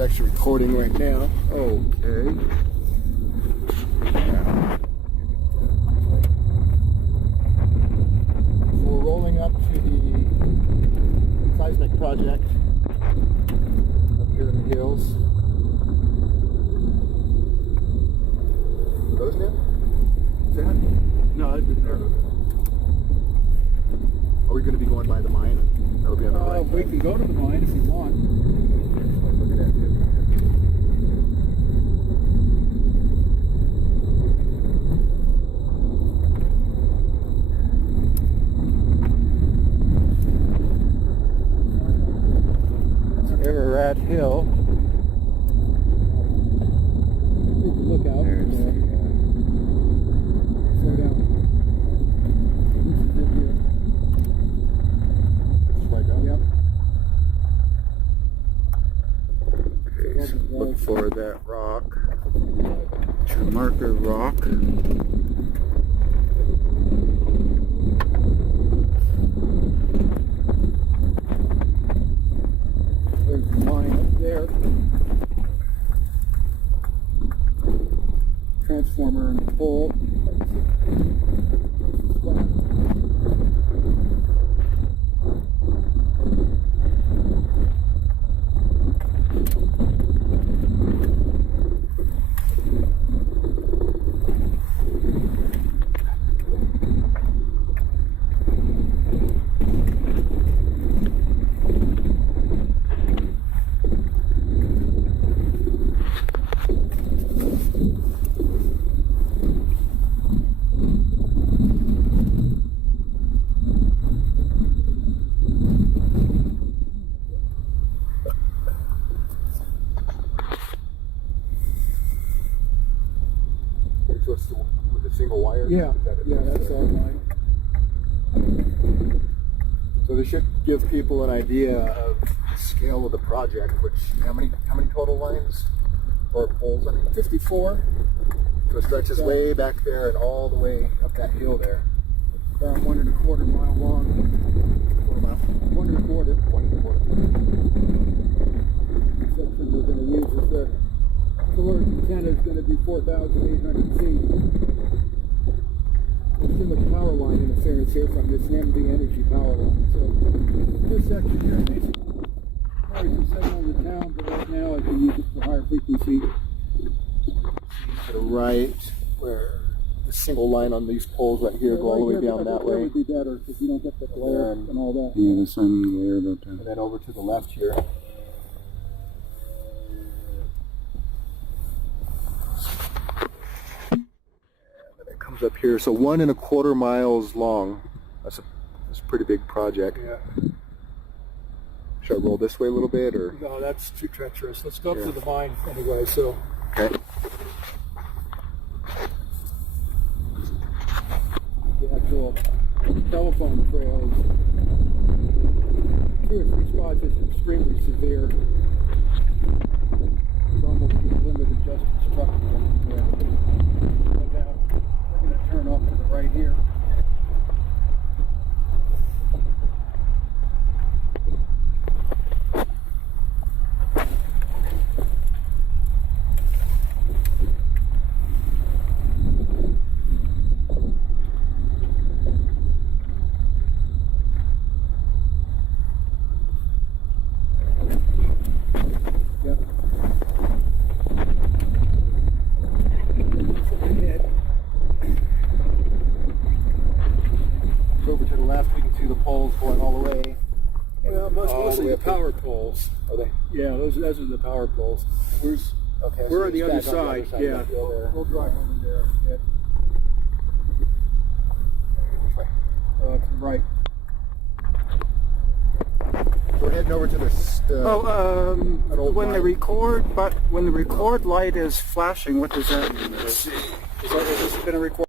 It's actually recording right now. Okay. So we're rolling up to the Seismic project up here in the hills. Those now? Is that? No, I've been there. Are we going to be going by the mine? That'll be on the right. We can go to the mine if you want. Looking at you. Ararat Hill. You can look out. There's the, Slow down. This is it here. right down. Yep. Okay, so look for that rock. To marker rock. There's the mine up there. Transformer and pole. So it's with a single wire? Yeah, Is that it? yeah, that's all mine. So this should give people an idea of the scale of the project, which, how many total lines or poles? I mean, 54. so it stretches way back there and all the way up that hill there. About 1 1/4 mile long. Quarter mile? 1 1/4. 1 1/4. Section we're going to use is the solar antenna is going to be 4,800 feet. There's too much power line interference here from this MV energy power line. So this section here basically carries the signal in the town, but right now I can use it for higher frequency. To the right, where the single line on these poles right here go all the way down that way. That would be better because you don't get the glare and all that. Yeah, the sun glare about that. And then over to the left here. Comes up here, so 1 1/4 miles long. That's a pretty big project. Yeah. Should I roll this way a little bit, or? No, that's too treacherous. Let's go up Yeah. to the mine anyway. So Okay. the actual telephone trail is 2 or 3 spots is extremely severe. It's almost just limited just structure. Go down. We're going to turn off to the right here. Yep. Over to the left, we can see the poles going all the way. Well, mostly the power poles. Are they? Yeah, those are the power poles. Where's? Okay. We're so on the it's other back side. of the Yeah, hill there. we'll drive over there. Yeah. Which way? To the right. So we're heading over to the. An old When the mine. record light is flashing, what does that mean? Is this going to record?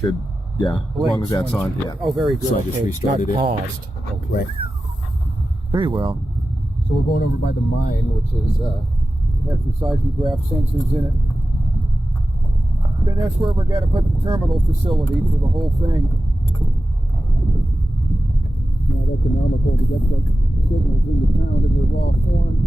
Should, yeah, as long as that's on, yeah. Oh, very good. So I just restarted it. Paused. Okay. Right. Very well. So we're going over by the mine, which is, It has the seismograph sensors in it. And that's where we're going to put the terminal facility for the whole thing. Not economical to get the signals into town in their raw form.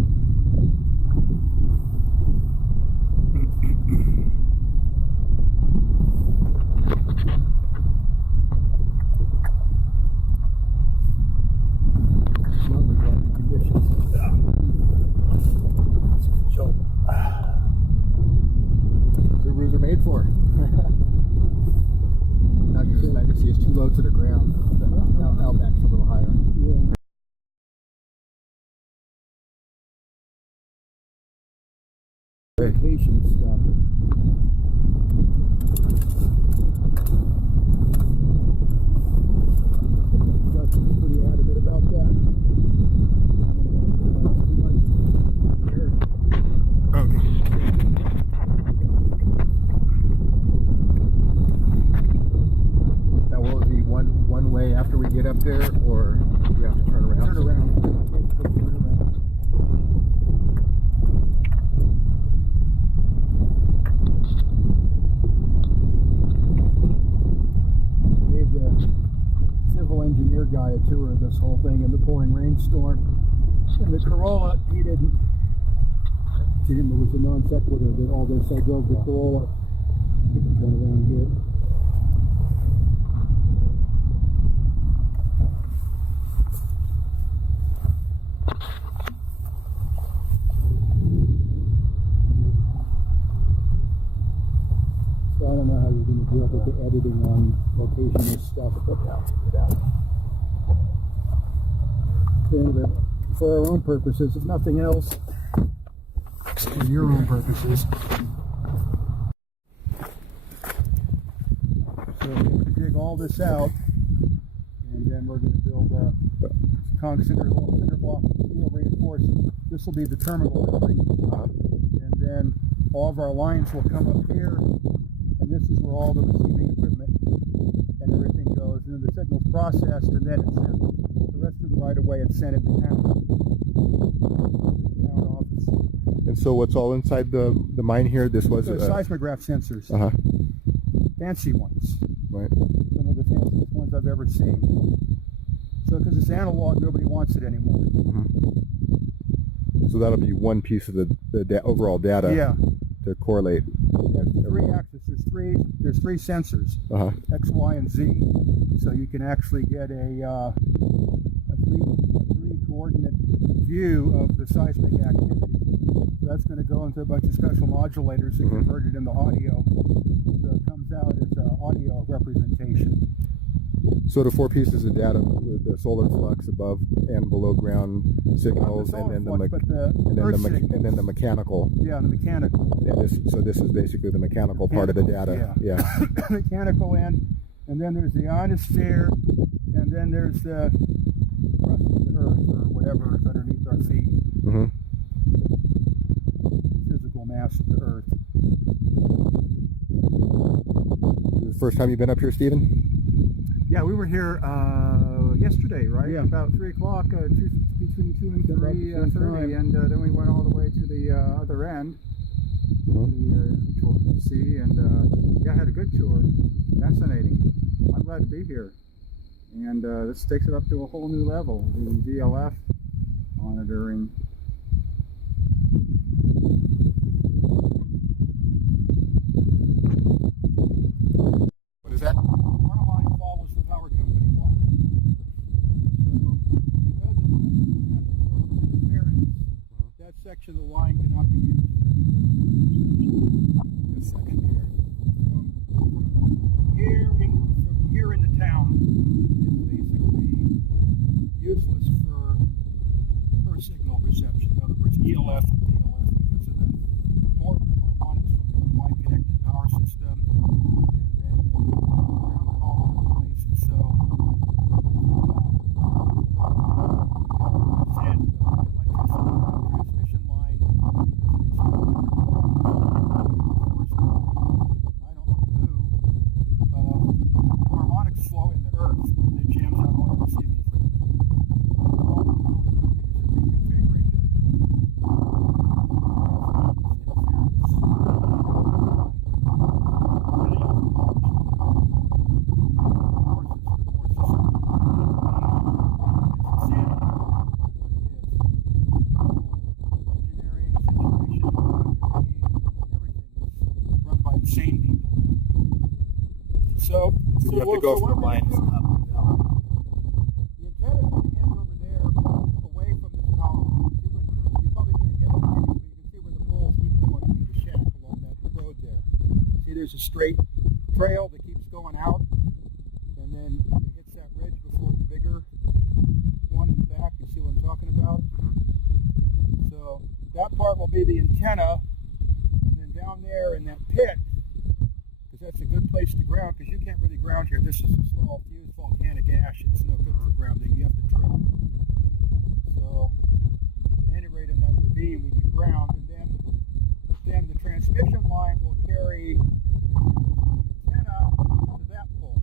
Lovely driving conditions. So, Subarus are made for. Not because his legacy is too low to the ground. The Outback's a little higher. Yeah. Vacation stuff. Justin's pretty adamant about that. Now, will it be one way after we get up there, or we have to turn around? Turn around. Turn around. Gave the civil engineer guy a tour of this whole thing in the pouring rainstorm. And the Corolla, he didn't. To him, it was a non sequitur that all this. I drove the Corolla. You can turn around here. So I don't know how you're going to deal with the editing on location and stuff, but anyway, for our own purposes, if nothing else, for your own purposes. So we're going to dig all this out, and then we're going to build a cinder block steel reinforced. This will be the terminal building, and then all of our lines will come up here, and this is where all the receiving equipment and everything goes. And then the signal's processed, and then it's sent. The rest of the right of way, it's sent into town office. And so, what's all inside the mine here? This was So seismograph sensors, fancy ones, right. some of the fanciest ones I've ever seen. So, because it's analog, nobody wants it anymore. So that'll be one piece of the overall data. Yeah. To correlate. There's three axes. There's three sensors, X, Y, and Z. So you can actually get a three coordinate view of the seismic activity. So that's going to go into a bunch of special modulators that convert it into audio. So it comes out as an audio representation. So the four pieces of data with the solar flux above and below ground signals, and then the mechanical. Yeah, the mechanical. And so this is basically the mechanical part of the data. Yeah. Mechanical end, and then there's the ionosphere, and then there's the crust of the earth, or whatever is underneath our feet. Physical mass of the earth. This is the first time you've been up here, Stephen? Yeah, we were here yesterday, right? Yeah. About 3 o'clock, between 2 and 3:30, and then we went all the way to the other end, which we'll see. And yeah, I had a good tour. Fascinating. I'm glad to be here. And this takes it up to a whole new level. The VLF monitoring. What is that? Our line follows the power company line. So, because of that interference, that section of the line cannot be used for any reception. This section here. From here in the town is basically useless for signal reception. In other words, ELF and VLF, because of the harmonics from the wide connected power system, and then they ground it all over the place. And so, send the electricity transmission line because of these harmonics flow in the earth that jams out all your receiving equipment. All the utility companies are reconfiguring the So you have to go from the lines up and down. The antenna is going to end over there, away from this power line. You're probably going to get it, but you can see where the poles keep going into the shack along that road there. See, there's a straight trail that keeps going out, and then it hits that ridge before the bigger one in the back. You see what I'm talking about? So that part will be the antenna, and then down there in that pit, because that's a good place to ground, because you can't really ground here. This is installed fused volcanic ash. It's no good for grounding. You have to drill. So at any rate, in that ravine, we can ground, and then the transmission line will carry the antenna to that pole.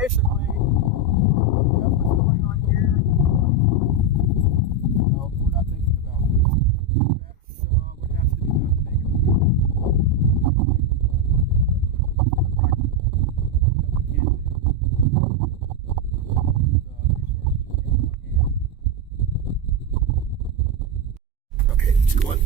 Basically, that's what's going on here. No, we're not thinking about this. That's what has to be done to make it real. Okay, 2-1.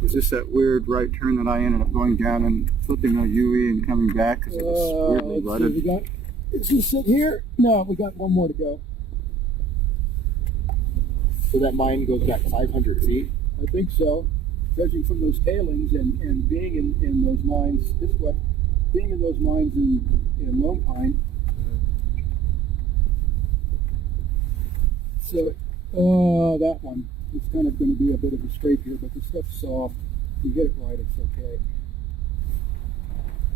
Was this that weird right turn that I ended up going down and flipping a UE and coming back because it was weirdly rutted? Is this it here? No, we got one more to go. So that mine goes back 500 feet? I think so. Judging from those tailings and being in those mines this way, being in those mines in Lone Pine. So, that one. It's kind of going to be a bit of a scrape here, but the stuff's soft. If you get it right, it's okay.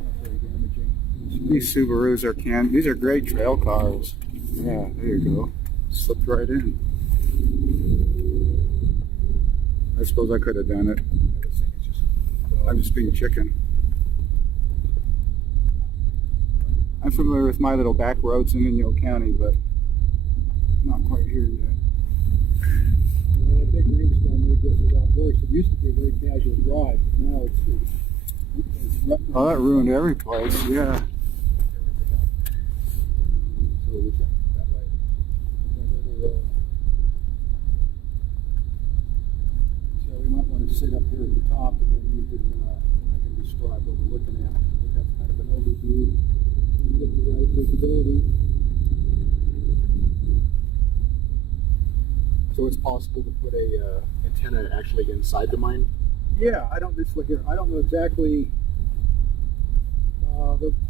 Not very damaging. These Subarus are these are great trail cars. Yeah, there you go. Slipped right in. I suppose I could have done it. I'm just being chicken. I'm familiar with my little back roads in Inyo County, but not quite here yet. Yeah, that big rainstorm made this a lot worse. It used to be a very casual drive, but now it's oh, that ruined every place, yeah. So we went that way. So we might want to sit up here at the top, and then you can I can describe what we're looking at. But that's kind of an overview. You get the right visibility. So it's possible to put a antenna actually inside the mine? Yeah, I don't. Just look here. I don't know exactly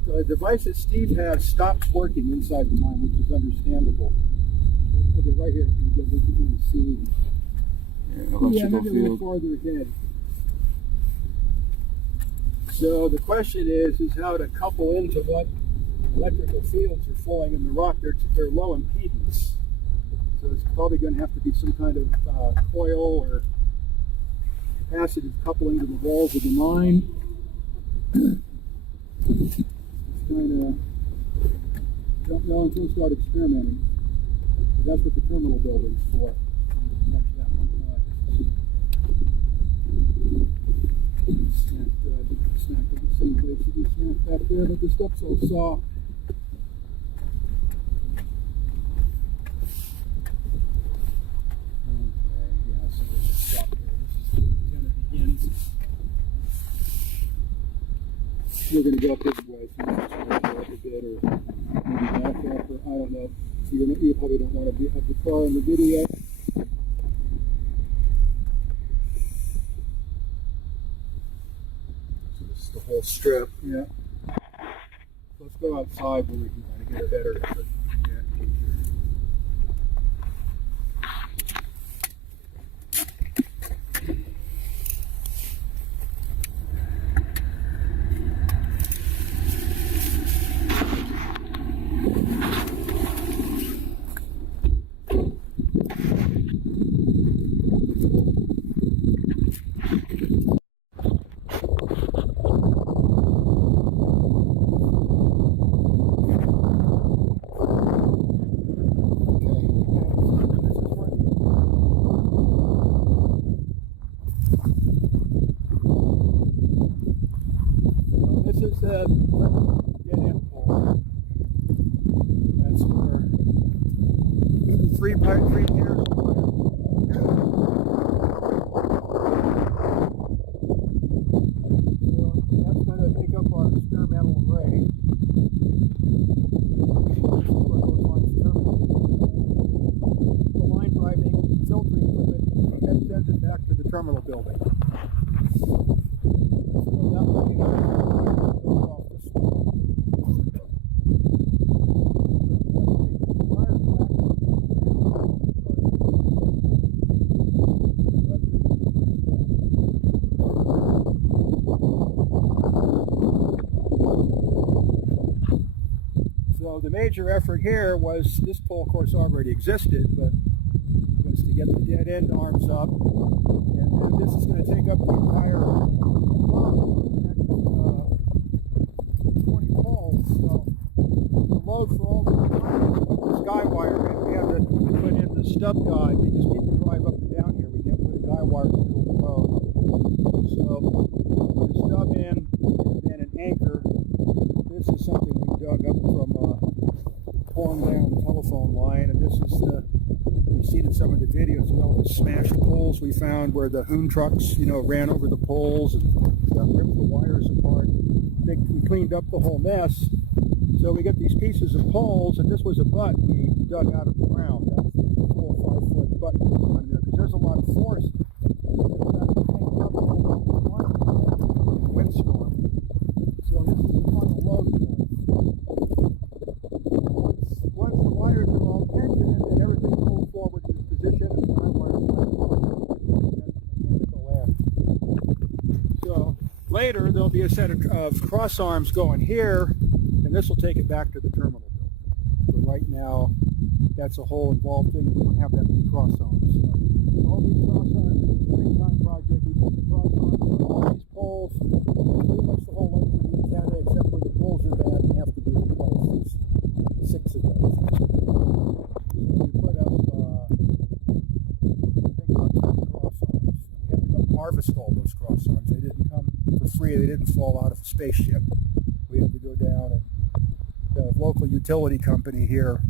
The device that Steve has stops working inside the mine, which is understandable. Okay, right here, you can see. Yeah, maybe a little farther ahead. So the question is how to couple into what electrical fields are flowing in the rock. They're low impedance. So it's probably going to have to be some kind of coil or capacitive coupling to the walls of the mine. It's kind of, don't know until we start experimenting. But that's what the terminal building's for. Snapped at the same place that you snapped back there, but the stuff's all soft. Okay, yeah, so we'll just stop there. This is kind of begins. We're going to go up this way, so we'll just go up a bit, or maybe back up, or I don't know. So you probably don't want to have the car in the video. The whole strip. Yeah. Let's go outside where we can kind of get a better. Dead end pole. That's where three pairs of wire. So that's going to take up our experimental array. Where those lines terminate. The line driving, filtering equipment, and sends it back to the terminal building. So that way, so the major effort here was, this pole of course already existed, but was to get the dead end arms up, and then this is going to take up the entire block, 20 poles. So the load for all the guy wire in, we have to put in the stub guide because people drive up and down here. We can't put a guy wire in the middle of the road. So put a stub in and then an anchor. This is something we dug up from pulling down the telephone line, and this is you've seen in some of the videos, all the smashed poles we found where the Hoon trucks, ran over the poles and ripped the wires apart. We cleaned up the whole mess. So we get these pieces of poles, and this was a butt we dug out of the ground. That's a 4 or 5 foot butt on there, because there's a lot of force. Windstorm. So this is the final load point. Once the wires are all tensioned, then everything pulls forward to its position, and the wires mechanical end. So later there'll be a set of cross arms going here, and this will take it back to the terminal building. So right now, that's a whole involved thing. We don't have that many cross arms. So all these cross arms in the springtime project, we put the cross arms on all these poles, pretty much the whole length of the antenna, except where the poles are bad and have to be replaced. There's 6 of those. We put up, I think about 20 cross arms. And we had to go harvest all those cross arms. They didn't come for free. They didn't fall out of a spaceship. We had to go down, and the local utility company here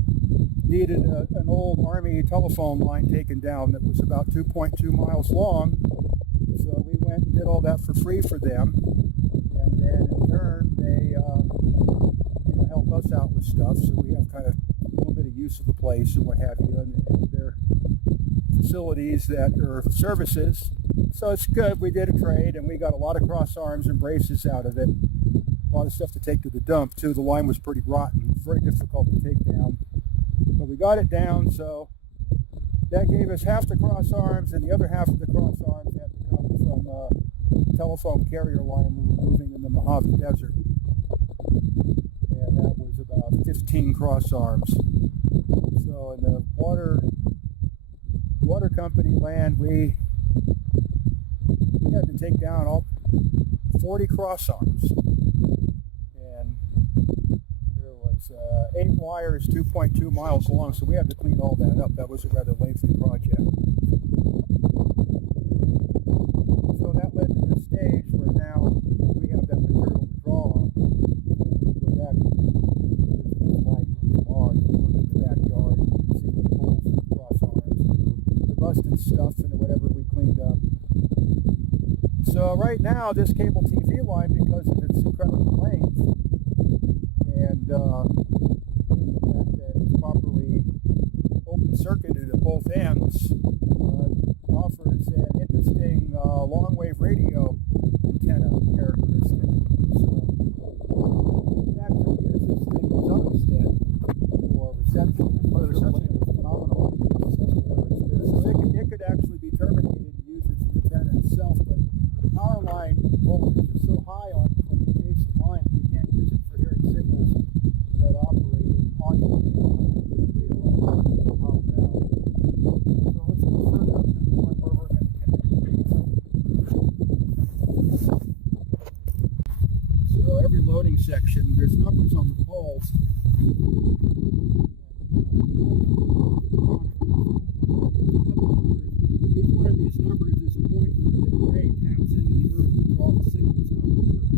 needed an old Army telephone line taken down that was about 2.2 miles long. So we went and did all that for free for them, and then in turn they help us out with stuff. So we have kind of a little bit of use of the place and what have you, and their facilities that are services. So it's good. We did a trade, and we got a lot of cross arms and braces out of it. a lot of stuff to take to the dump too. The line was pretty rotten, very difficult to take down, but we got it down. So that gave us half the cross arms, and the other half of the cross arms had to come from a telephone carrier line we were moving in the Mojave Desert, and that was about 15 cross arms. So in the water company land, we had to take down all 40 cross arms, and there was 8 wires 2.2 miles long, so we had to clean all that up. That was a rather lengthy project. So that led to this stage where now we have that material to draw on. We go back and visit this light tomorrow. You can look at the backyard, you can see what pulls and cross arms, the busted stuff and whatever we cleaned up. So right now, this cable TV line, because of its incredible length and the fact that it's properly open-circuited at both ends, offers an interesting long-wave radio antenna characteristic. So we can actually use this thing to some extent for reception. The reception is phenomenal. So it could actually be terminated and use its antenna itself, but the power line voltage is so high on the adjacent line you can't use it for hearing signals that operate in audio band on a radio level. So let's go further up to the point where we're going to connect. So every loading section, there's numbers on the poles. Each one of these numbers is a point where the array taps into the earth and draws the signals out of the earth.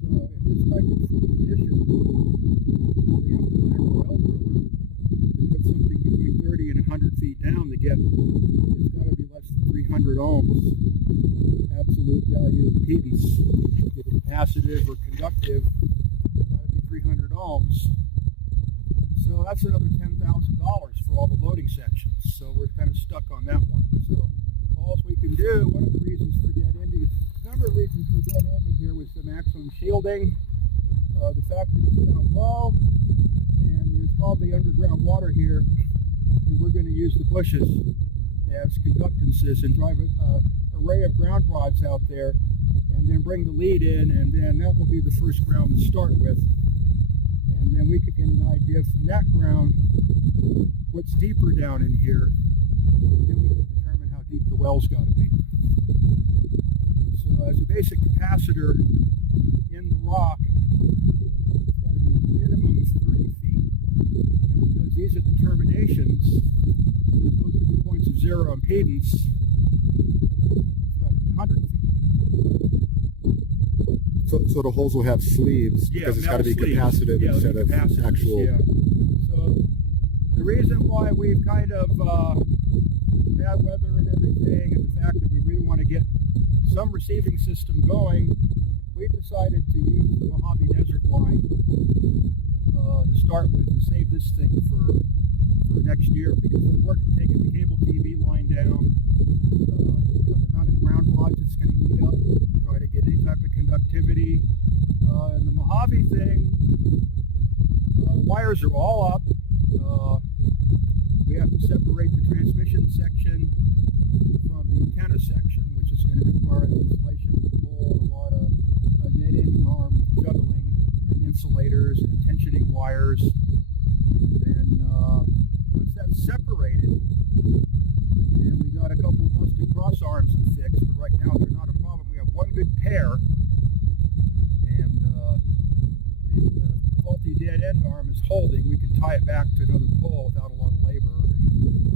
So in this type of condition, we have to hire a well driller to put something between 30 and 100 feet down to get, it's got to be less than 300 ohms absolute value impedance. Either capacitive or conductive, it's got to be 300 ohms. So that's another $10,000 for all the loading sections. So we're kind of stuck on that one. So all we can do, one of the reasons for dead ending, a number of reasons for dead ending here was the maximum shielding, the fact that it's down low, and there's probably underground water here, and we're going to use the bushes as conductances and drive an array of ground rods out there, and then bring the lead in, and then that will be the first ground to start with. And then we could get an idea from that ground what's deeper down in here, and then we can determine how deep the well's got to be. So as a basic capacitor in the rock, it's got to be a minimum of 30 feet. And because these are the terminations, so there's supposed to be points of zero impedance, it's got to be 100 feet. So the holes will have sleeves because it's got to be capacitive instead of actual. Yeah. So the reason why we've kind of, with the bad weather and everything, and the fact that we really want to get some receiving system going, we've decided to use the Mojave Desert line to start with and save this thing for next year, because the work of taking the cable TV line down, the amount of ground rods it's going to eat up, try to get any type of conductivity. And the Mojave thing, wires are all up. We have to separate the transmission section from the antenna section, which is going to require the installation of the pole and a lot of dead end arm juggling and insulators and tensioning wires. And then once that's separated, and we got a couple of busted cross arms to fix, but right now they're not a problem. We have one good pair, and the faulty dead end arm is holding. We can tie it back to another pole without a lot of labor, or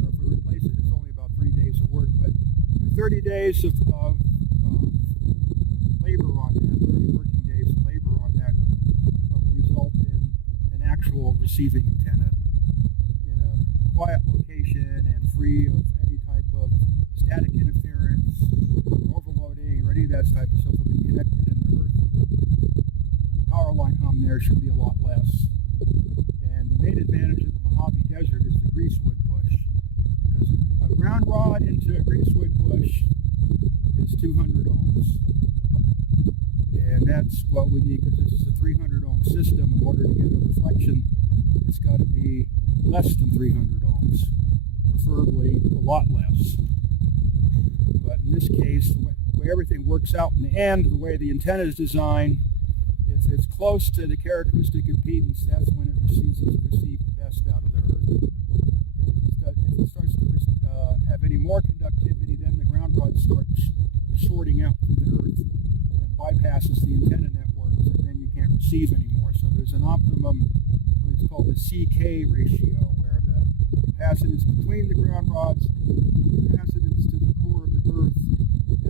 if we replace it, it's only about 3 days of work. But 30 days of labor on that, 30 working days of labor on that will result in an actual receiving antenna in a quiet location and free of any type of static interference or overloading or any of that type of stuff. Will be connected in the earth. The power line hum there should be a lot less. And the main advantage of the Mojave Desert is the greasewood bush, because a ground rod into a greasewood bush is 200 ohms, and that that's what we need, because this is a 300 ohm system. In order to get a reflection, it's got to be less than 300 ohms, preferably a lot less. But in this case, the way everything works out in the end, the way the antenna is designed, if it's close to the characteristic impedance, that's when it receives the best out of the earth. If it starts to have any more conductivity, then the ground rod starts shorting out through the earth and bypasses the antenna networks, and then you can't receive anymore. So there's an optimum, what is called the CK ratio, where the capacitance between the ground rods, the capacitance to the core of the earth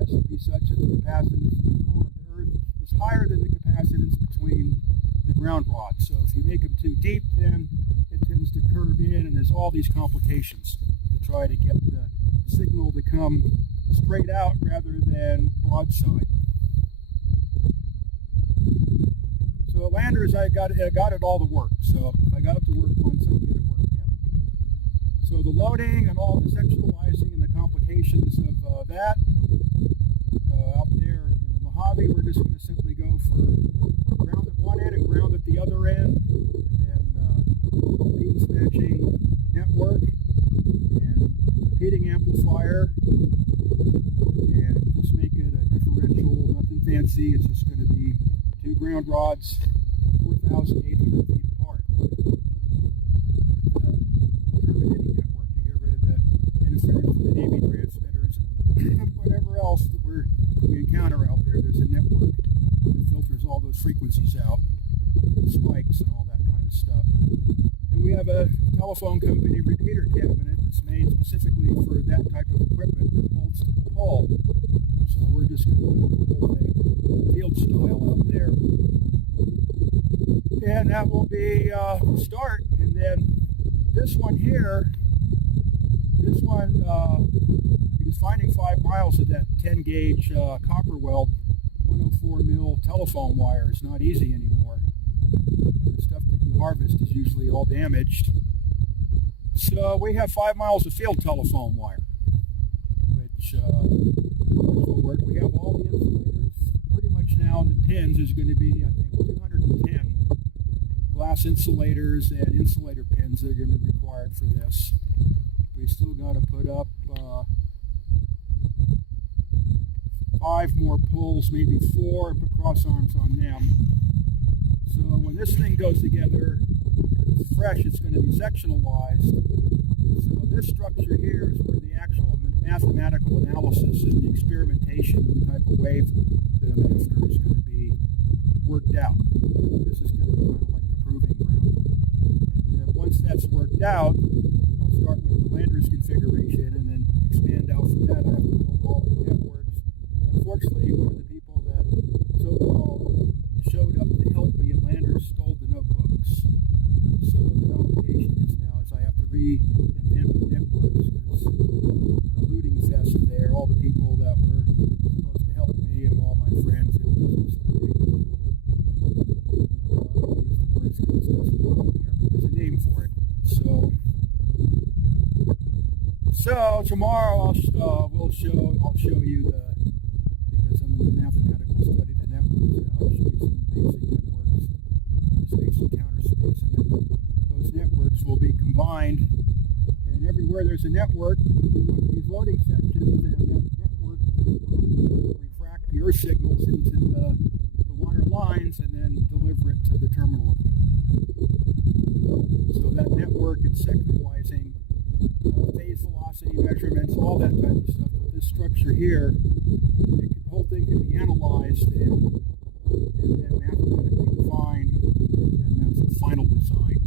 has to be such that the capacitance to the core of the earth is higher than the capacitance between the ground rods. So if you make them too deep, then it tends to curve in, and there's all these complications to try to get the signal to come straight out rather than broadside. So at Landers, I got it all to work. So if I got it to work once, I can get it work again. So the loading and all the sectionalizing and the complications of that out there in the Mojave, we're just going to simply go for ground at one end and ground at the other end, and then impedance matching network and repeating amplifier, and just make it a differential, nothing fancy. It's just going to be two ground rods 4,800 feet apart with terminating network to get rid of the interference with the Navy transmitters and whatever else that we encounter out there. There's a network that filters all those frequencies out and spikes and all that kind of stuff. And we have a telephone company repeater cabinet that's made specifically for that type of equipment that bolts to the pole. So we're just going to build the whole thing field style out there. And that will be the start. And then this one here, because finding 5 miles of that 10 gauge copper weld 104 mil telephone wire is not easy anymore. And the stuff that you harvest is usually all damaged. So we have 5 miles of field telephone wire, which will work. We have all the insulators pretty much now, and the pins is going to be, I think, 210 glass insulators and insulator pins that are going to be required for this. We still got to put up 5 more pulls, maybe 4, and put cross arms on them. So when this thing goes together, because it's fresh, it's going to be sectionalized. So this structure here is where the actual mathematical analysis and the experimentation of the type of wave that I'm after is going to be worked out. This is going to be kind of like the proving ground. And then once that's worked out, I'll start with the Landers configuration and then expand out from that. I have to build all the networks. Unfortunately, one of the people that so-called showed up to help me at Landers stole the notebooks. So the complication is now I have to reinvent the networks, because the looting fest there, all the people that were supposed to help me and all my friends, it was just a big, use the words because it doesn't belong here, but there's a name for it. So tomorrow I'll show you because I'm in the mathematical study of the networks now, I'll show you some basic networks and the space and counter space, and then those networks will be combined, and everywhere there's a network, there'll be one of these loading sections, and that network will refract the earth signals into the wire lines and then deliver it to the terminal equipment. So that network is sectionalizing phase velocity measurements, all that type of stuff. But this structure here, the whole thing can be analyzed and then mathematically defined, and that's the final design.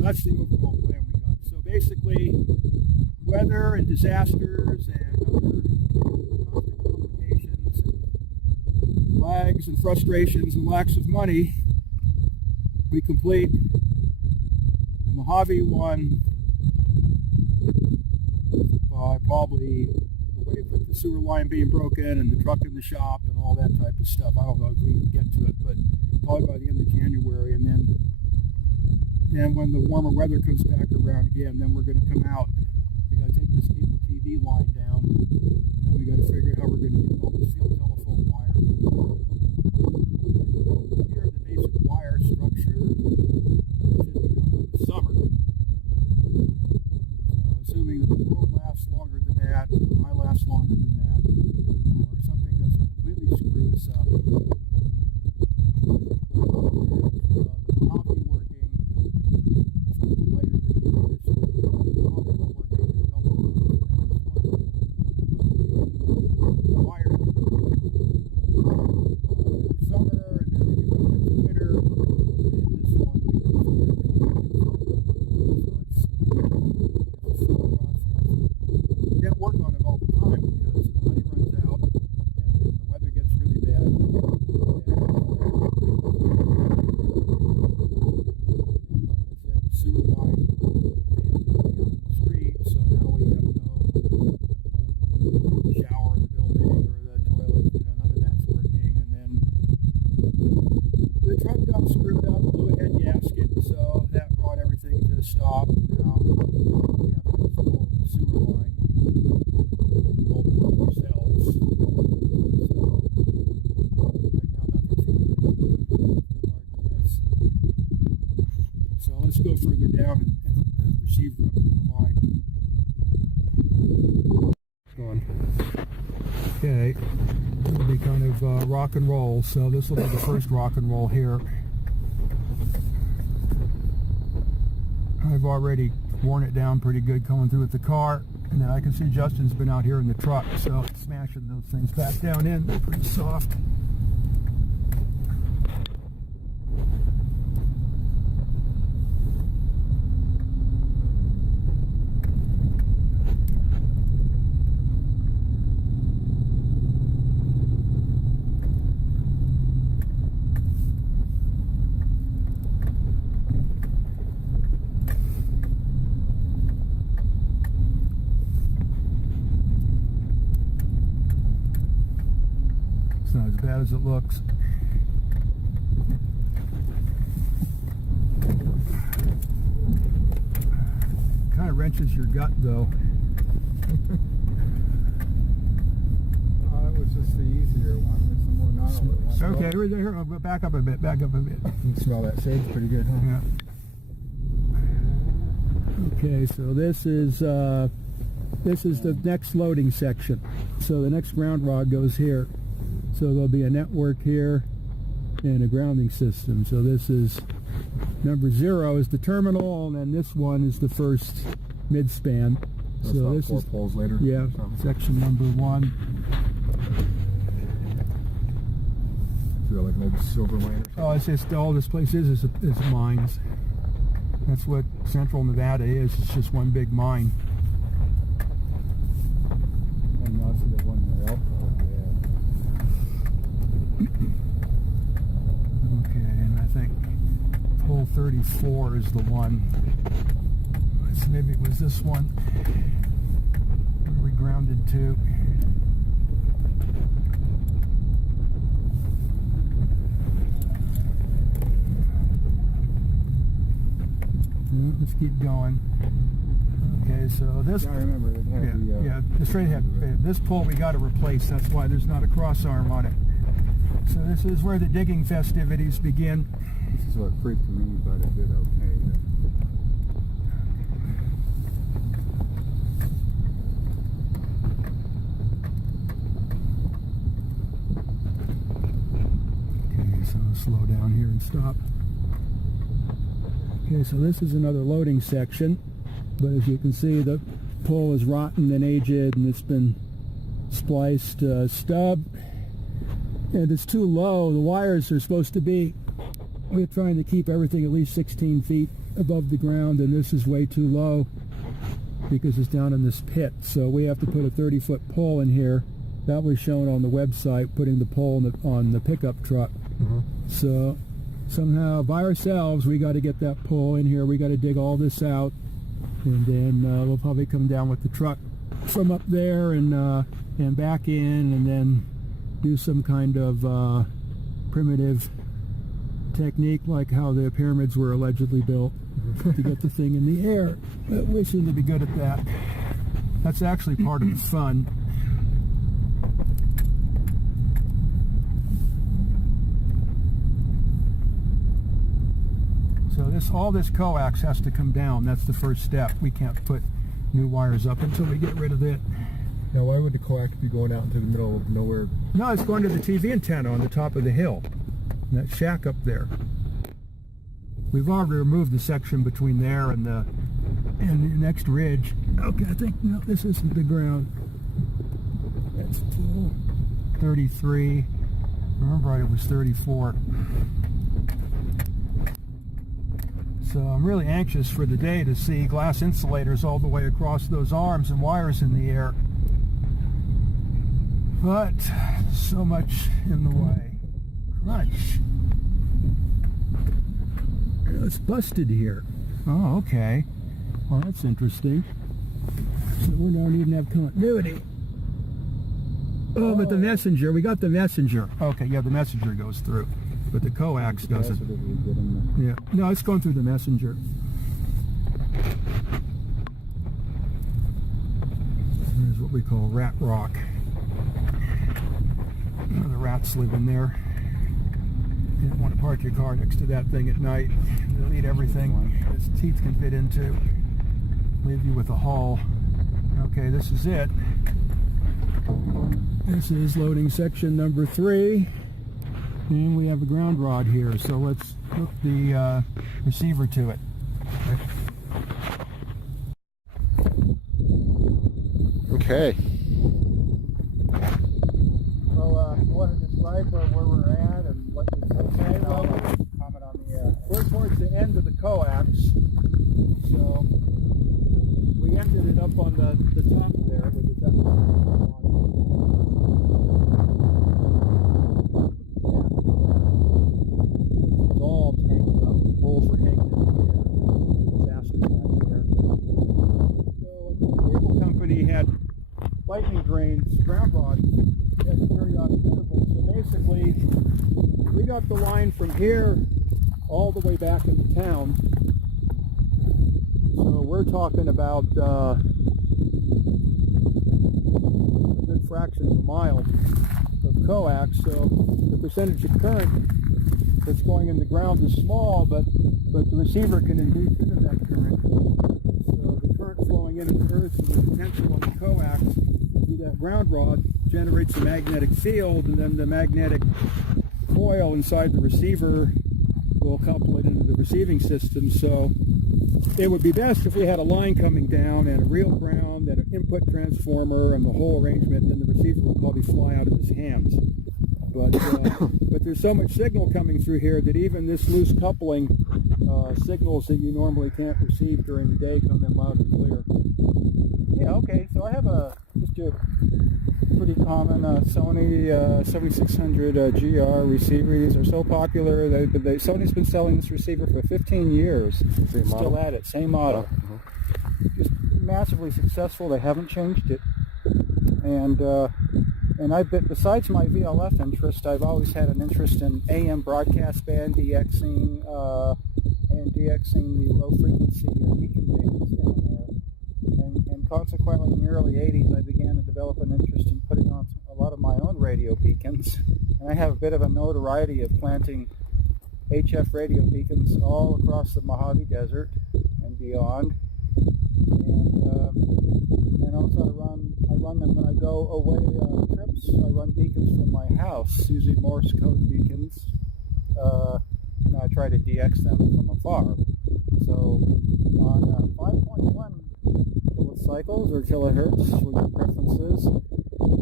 That's the overall plan we got. So basically, weather and disasters and other constant complications and lags and frustrations and lacks of money, we complete the Mojave one by probably the way with the sewer line being broken and the truck in the shop and all that type of stuff. I don't know if we can get to it, but probably by the end of January. And then when the warmer weather comes back around again, then we're going to come out. We got to take this cable TV line down, and then we got to figure out how we're going to get all this field telephone wire Mojave working later than the end of this year. Mojave will working in a couple of months, and then this one will be wired summer, and then maybe by next winter, and this one we can start trying to get so it's a slow process. Can't work on it all the time because the money runs out, and then the weather gets really bad. And, like I said, the sewer line failed coming out in the street, so now we have no shower in the building or the toilet, none of that's working. And then the truck got screwed up, blew a head gasket, so that brought everything to a stop. And now we have to install the sewer line and do all the work ourselves. So right now nothing's happening with regard to this. So let's go further down and hook the receiver up to the line. Going. Okay, it'll be kind of rock and roll. So this will be the first rock and roll here. I've already worn it down pretty good coming through with the car, and then I can see Justin's been out here in the truck, so smashing those things back down in. They're pretty soft. It's not as bad as it looks. Kind of wrenches your gut though. It was just the easier one. It's the more gnarly one. Okay, here, back up a bit, back up a bit. You can smell that sage pretty good, huh? Yeah. Okay, so this is the next loading section. So the next ground rod goes here. So there'll be a network here and a grounding system. So this is number 0 is the terminal, and then this one is the first mid-span. So this is 4 poles later. Yeah, section number 1. Is that like an old silver mine or something? Oh, it's just all this place is mines. That's what Central Nevada is. It's just one big mine. And also the one in the Elko, Okay, and I think pole 34 is the one. Maybe it was this one. Where we grounded to. Let's keep going. Okay, so this. Yeah, I remember it had the straight head. This pole we got to replace. That's why there's not a cross arm on it. So this is where the digging festivities begin. This is what freaked me, but it did okay. Okay, so slow down here and stop. Okay, so this is another loading section, but as you can see, the pole is rotten and aged, and it's been spliced stub, and it's too low. The wires are supposed to be, we're trying to keep everything at least 16 feet above the ground, and this is way too low because it's down in this pit. So we have to put a 30-foot pole in here. That was shown on the website, putting the pole on the pickup truck. So somehow by ourselves we got to get that pole in here. We got to dig all this out, and then we'll probably come down with the truck from up there and back in, and then do some kind of primitive technique like how the pyramids were allegedly built to get the thing in the air. But we seem to be good at that. That's actually part of the fun. So all this coax has to come down. That's the first step. We can't put new wires up until we get rid of it. Now, why would the coax be going out into the middle of nowhere? No, it's going to the TV antenna on the top of the hill. That shack up there. We've already removed the section between there and the next ridge. Okay, I think, no, this isn't the ground. That's 33. Remember, it was 34. So I'm really anxious for the day to see glass insulators all the way across those arms and wires in the air. But so much in the way. Crunch. It's busted here. Oh, okay. Well, that's interesting. So we don't even have continuity. Oh, but the messenger, we got the messenger. Okay, yeah, the messenger goes through, but the coax doesn't. Yeah, no, it's going through the messenger. There's what we call rat rock. The rats live in there. You don't want to park your car next to that thing at night. They'll eat everything its teeth can fit into. Leave you with a haul. Okay, this is it. This is loading section number 3. And we have a ground rod here, so let's hook the receiver to it. Okay. So, you want to describe where we're at and what the comment on the We're towards the end of the coax, so we ended it up on the top there with the top. It's all tangled up. The poles were hanging in the air. Disaster back there. So the cable company had lightning drains, ground rods at periodic intervals. So basically, we got the line from here all the way back into town. So we're talking about a good fraction of a mile of coax. So the percentage of current that's going in the ground is small, but the receiver can induce into that current. So the current flowing into the earth and the potential on the coax through that ground rod generates a magnetic field, and then the magnetic coil inside the receiver will couple it into the receiving system. So it would be best if we had a line coming down and a real ground and an input transformer and the whole arrangement, then the receiver would probably fly out of his hands. But there's so much signal coming through here that even this loose coupling signals that you normally can't receive during the day come in loud and clear. Yeah, okay. So I have just a pretty common Sony 7600 GR receiver. These are so popular. Sony's been selling this receiver for 15 years. Still at it, same model. Just massively successful. They haven't changed it. And I've been, besides my VLF interest, I've always had an interest in AM broadcast band DXing and DXing the low frequency beacon bands down there. And consequently, in the early 80s, I began to develop an interest in putting on a lot of my own radio beacons. And I have a bit of a notoriety of planting HF radio beacons all across the Mojave Desert and beyond. And also I run them when I go away trips. I run beacons from my house, usually Morse code beacons. And I try to DX them from afar. So on 5.1 kilocycles or kilohertz, with your preferences,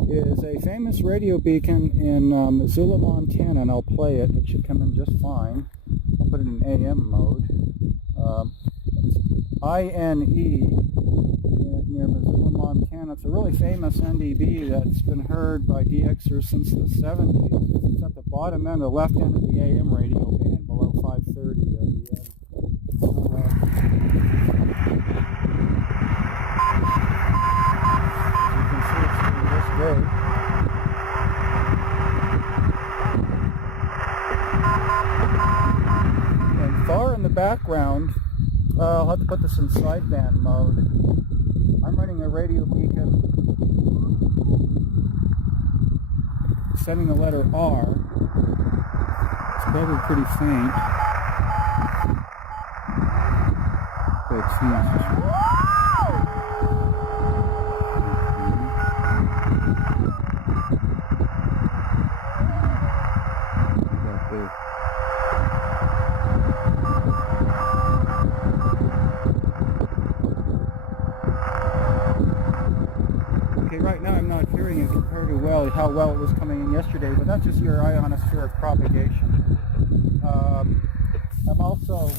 is a famous radio beacon in Missoula, Montana, and I'll play it. It should come in just fine. I'll put it in AM mode. It's INE near Missoula, Montana. It's a really famous NDB that's been heard by DXers since the 70s. It's at the bottom end, the left end of the AM radio band, below 530 WM. You can see it's doing this good. And far in the background, I'll have to put this in sideband mode. I'm running a radio beacon sending the letter R. It's probably pretty faint. But it's not. right now I'm not hearing it very well, how well it was coming in yesterday, but that's just your ionosphere propagation. I'm also...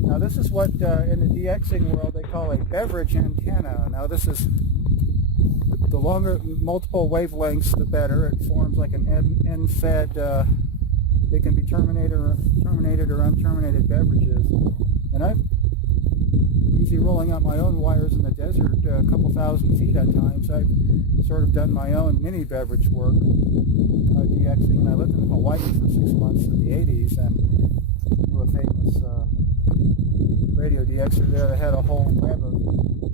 Now this is what in the DXing world they call a beverage antenna. Now this is, the longer multiple wavelengths the better. It forms like an end-fed, they can be terminated or unterminated beverages. And I've usually rolling out my own wires in the desert a couple thousand feet at times. I've sort of done my own mini beverage work, DXing, and I lived in Hawaii for 6 months in the 80s and knew a famous radio DXer there that had a whole web of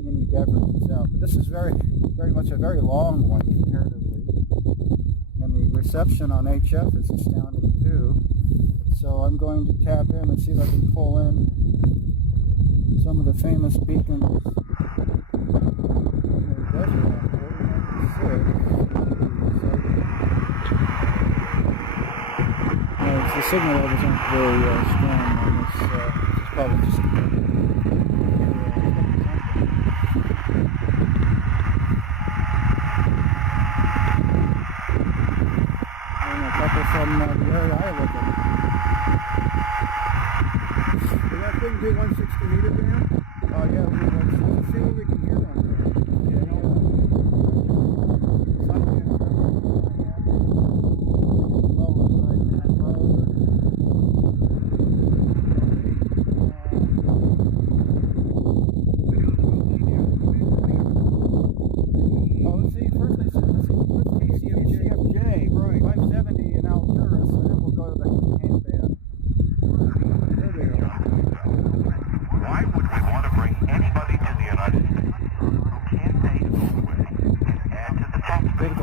mini beverages out. But this is very much a very long one comparatively. And the reception on HF is astounding too. So I'm going to tap in and see if I can pull in some of the famous beacons in the desert on 496. The signal levels aren't very strong on this. It's probably just and a couple from the area I live in. Did that thing do 160 meter band? Yeah, we want to See what we can hear on there.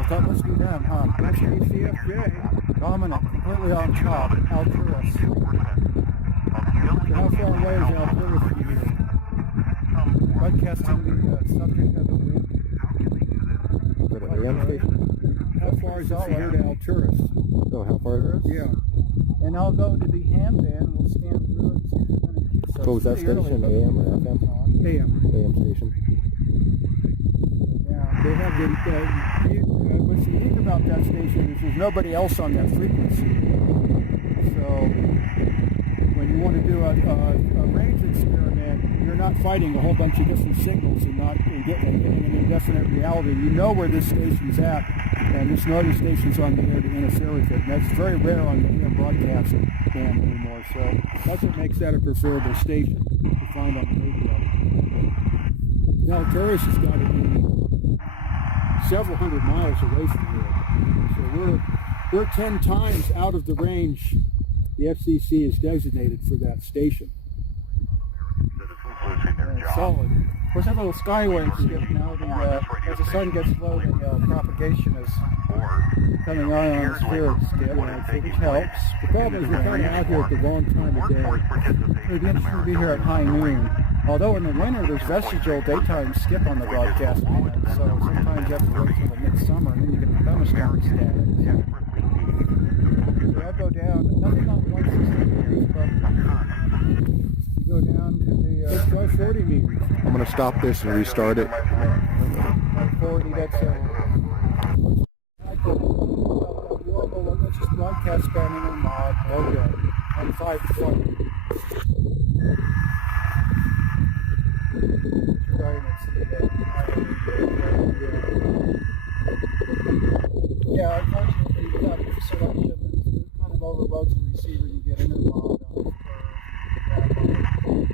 That must be them, huh? That's ACFJ. Dominant, completely on top, Alturas. How far away is Alturas from here? Broadcasting the subject of the week. Is it an AM station? How far is it from here to Alturas? Oh, how far is it? Yeah. And I'll go to the ham band, we'll scan through it and see if there's any keys. So is that station AM or FM? AM. AM station. They have the, what's unique about that station is there's nobody else on that frequency. So when you want to do a range experiment, you're not fighting a whole bunch of different signals and not getting an indefinite reality. You know where this station's at, and there's no other stations on the air to interfere with it. And that's very rare on the AM broadcast band anymore. So that's what makes that a preferable station to find on the radio. Now, Terrace has got to be several hundred miles away from here. So we're 10 times out of the range the FCC is designated for that station. Solid. Of course, that little skyway skip now, as the sun gets low, the propagation is coming on the sphere skip, which helps. The problem is we're kind of out here at the wrong time of day. It would be interesting to be here at high noon. Although in the winter there's vestigial daytime skip on the broadcast band, so sometimes you have to wait till the midsummer and then you get the thunderstorm static. Yeah, I'll go down, nothing on 160 but you go down to the 40 meters. I'm going to stop this and restart it. 140, that's let's just broadcast band in a mod, logo, on 520. Yeah, unfortunately, without selection, it kind of overloads the receiver. You get interlocked on the curve.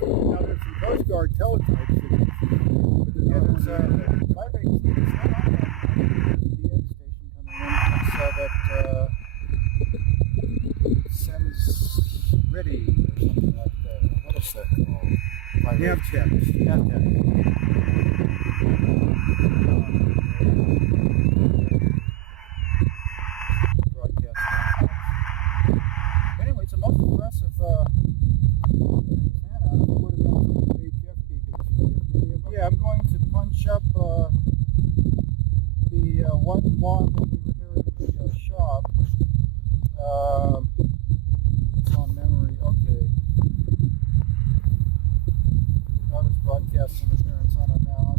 Now there's some Coast Guard teletypes. Yeah, there's a 518 DX station coming in that sends RIDI or something like that. What is that called? NavTech. Broadcast. Anyway, it's a most impressive antenna. What about some of the HF beacons? Yeah, I'm going to punch up the one log that we were hearing in the shop. It's on memory. Okay. I'll just broadcast some interference on it now.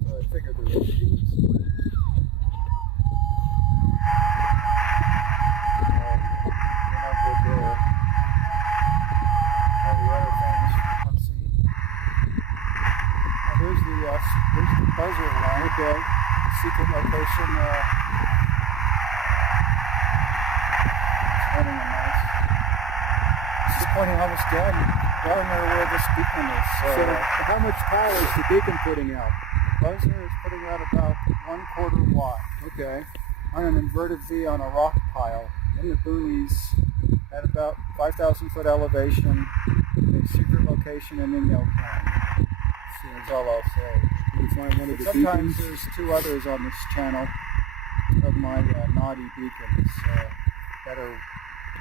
here's the buzzer line. Okay. Secret location. It's running a nice. This is pointing almost down there where this beacon is. So how much power is the beacon putting out? The buzzer is putting out about 1/4 watt. Okay. On an inverted V on a rock pile in the boonies at about 5,000 foot elevation, a secret location in Inyo County. So that's all I'll say. Can you find one of the Sometimes beacons? there's 2 others on this channel of my naughty beacons that are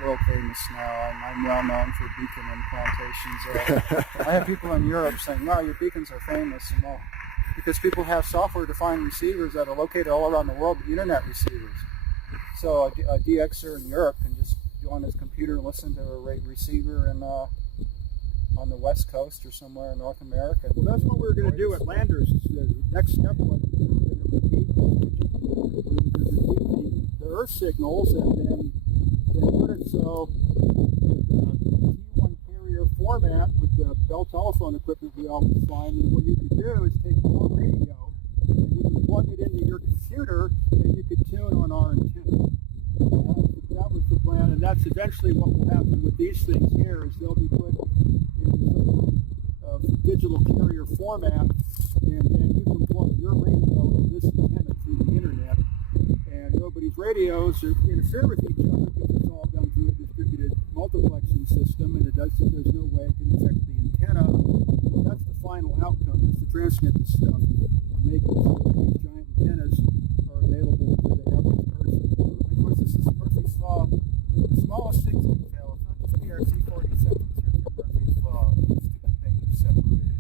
world famous now. I'm well known for beacon implantations. I have people in Europe saying, wow, your beacons are famous. And all, because people have software-defined receivers that are located all around the world, internet receivers. So a DXer in Europe can just go on his computer and listen to a receiver on the West Coast or somewhere in North America. Well, that's what we're going to do at Landers. The next step was we're going to repeat the Earth signals, and then put it so T1 carrier format with the Bell telephone equipment we always find. And what you could do is take your radio and you can plug it into your computer and you could tune on our antenna. That was the plan, and that's eventually what will happen with these things here, is they'll be put into some kind of digital carrier format, and then you can plug your radio into this antenna through the internet, and nobody's radios interfere with each other because it's all done through a distributed multiplexing system, and there's no way it can affect the antenna. That's the final outcome, is to transmit the stuff and make it so that these giant antennas are available to the average person. Of course, this is Murphy's Law. The smallest things can fail. It's not just PRC-47. Here's your Murphy's Law. Stupid things are separated.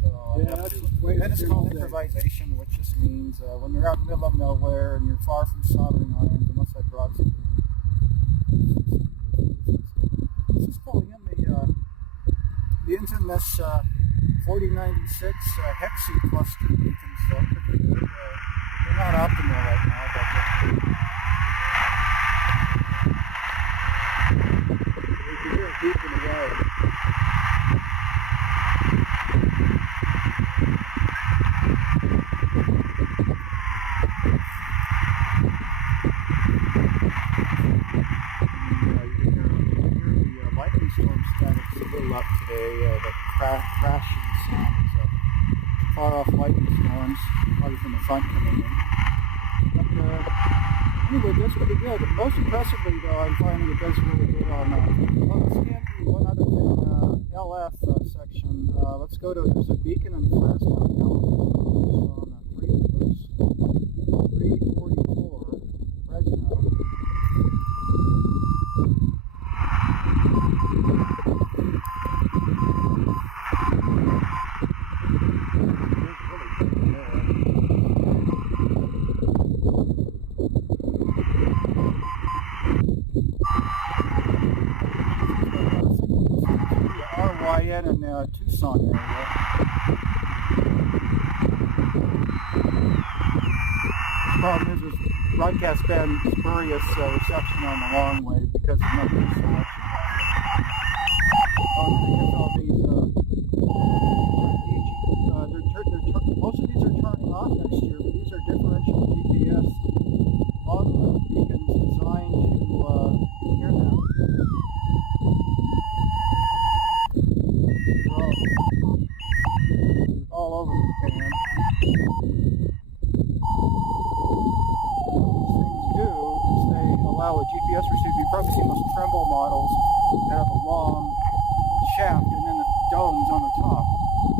So then it's called improvisation, which just means when you're out in the middle of nowhere and you're far from soldering irons, unless I brought something. This is pulling in the infamous 4096 Hexi cluster beacons. Pretty good. They're not optimal right now, but We can hear it beeping away. the lightning storm static's a little up today. The crashing sound is far-off lightning storms, probably from the front coming in. But anyway, that's pretty good. Most impressively, though, I'm finding it does really good on let's scan through one other thing, LF section. Let's go to, there's a beacon in Fresno, on 344 Fresno. RYN in Tucson area. The problem is this broadcast band spurious reception on the long wave because of no good selection. Oh, and then it gets all these, most of these are turning off next year, but these are differential GPS long beacons designed to hear them. All over the band. What these things do is they allow a GPS receiver. You've probably seen those Tremble models that have a long shaft and then the domes on the top.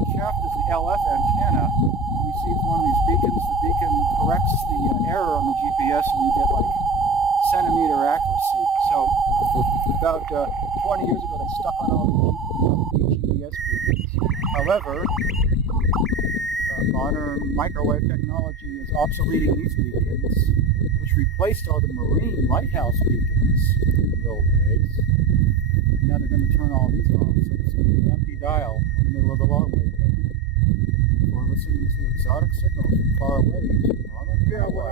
The shaft is the LF antenna. It receives one of these beacons. The beacon corrects the error on the GPS and you get like centimeter accuracy. So about 20 years ago they stuck on all these GPS beacons. However, modern microwave technology is obsoleting these beacons, which replaced all the marine lighthouse beacons in the old days. Now they're going to turn all these off, so it's going to be an empty dial in the middle of the long wave band for listening to exotic signals from far away. Yeah, when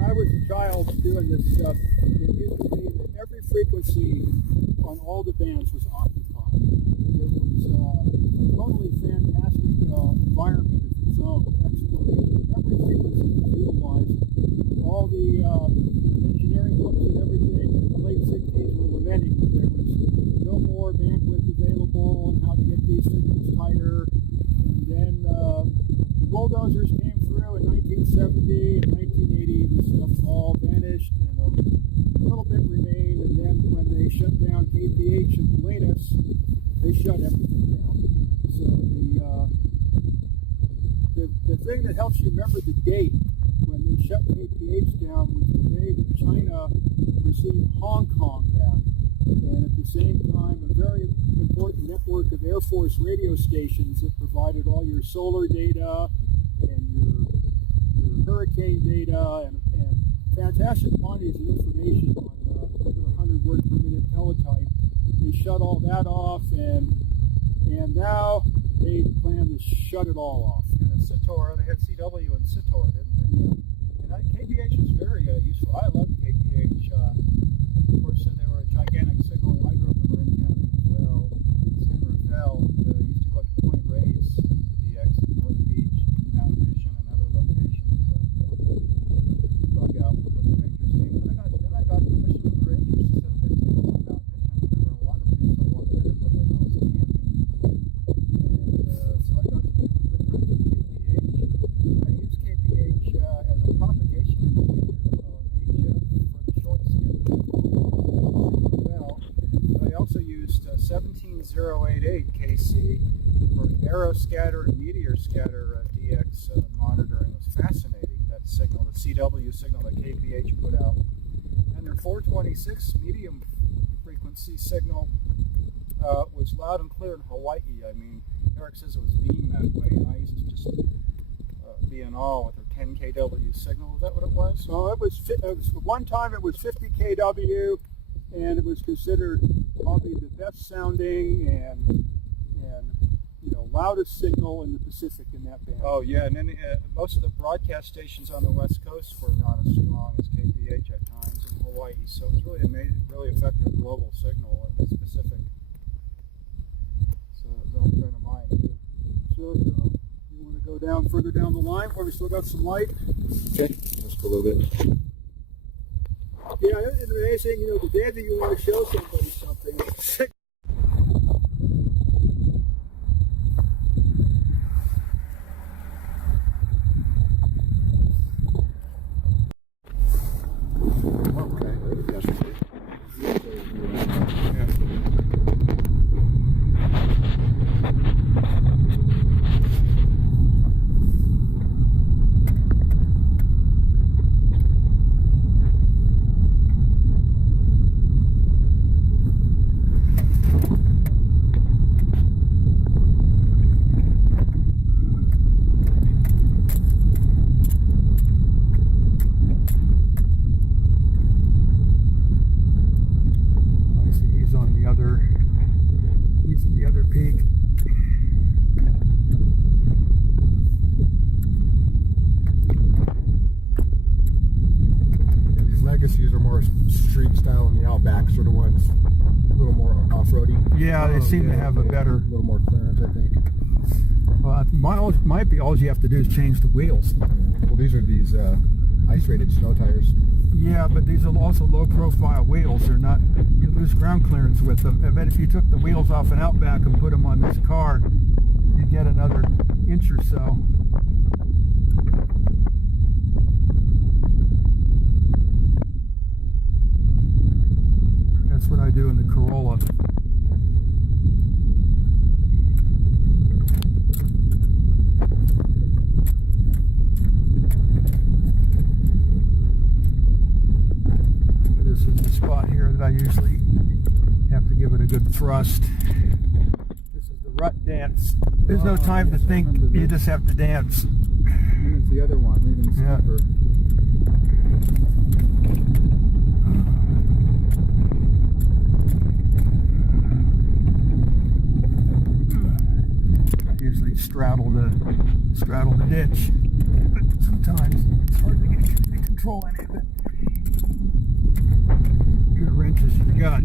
I was a child doing this stuff, it used to be that every frequency on all the bands was occupied. It was a totally fantastic environment is its own exploration. Every frequency was utilized. All the engineering books and everything in the late 60s were lamenting that there was no more bandwidth available and how to get these signals tighter. And then the bulldozers came through in 1970 and 1980. This stuff all vanished and a little bit remained. And then when they shut down KPH and Polaris, they shut everything down. So the thing that helps you remember the date when they shut KPH down was the day that China received Hong Kong back. And at the same time, a very important network of Air Force radio stations that provided all your solar data and your hurricane data and fantastic quantities of information on regular 100 word per minute teletype. They shut all that off, and now they plan to shut it all off. And in Sitor, they had CW and Sitor, didn't they? Yeah. And KPH was very useful. I loved KPH. Of course, they were a gigantic signal. I grew up in Marin County as well. San Rafael used to go up to Point Reyes, DX, North Beach, Mountain Vision, and other locations. Bug out before the Rangers came. Then I got permission from the Rangers to set up antennas on Mountain Vision whenever I wanted to, so long as I didn't look like I was camping. And so I got to be real good friends with KPH. I used KPH as a propagation indicator on Asia for the short skip. But I also used 17088 KC for aeroscatter and meteor scatter DX monitoring. It was fascinating, that signal, the CW signal that KPH put out. And their 426 medium frequency signal was loud and clear in Hawaii. I mean, Eric says it was beamed that way, and I used to just be in awe with her 10 kW signal. Is that what it was? So it was one time it was 50 kW, and it was considered probably the best sounding and loudest signal in the Pacific in that band. Oh yeah, and then most of the broadcast stations on the West Coast were not as strong as KPH at times in Hawaii. So it was really amazing, really effective global signal in the Pacific. So it was a friend of mine too. So you want to go down further down the line where we still got some light? Okay, just a little bit. Yeah, it's amazing. The day that you want to show somebody something. These are more street style, and the Outbacks are the ones a little more off-roady. Yeah, they seem to have a better, a little more clearance, I think. Well, might be all you have to do is change the wheels. Well, these are ice-rated snow tires. Yeah, but these are also low-profile wheels. They're not. You lose ground clearance with them. I bet if you took the wheels off an Outback and put them on this car, you'd get another inch or so. That's what I do in the Corolla. This is the spot here that I usually have to give it a good thrust. This is the rut dance. There's no time to think, you just have to dance. And it's the other one, even steeper. Usually straddle the ditch. But sometimes it's hard to get control any of it. Good wrenches you got.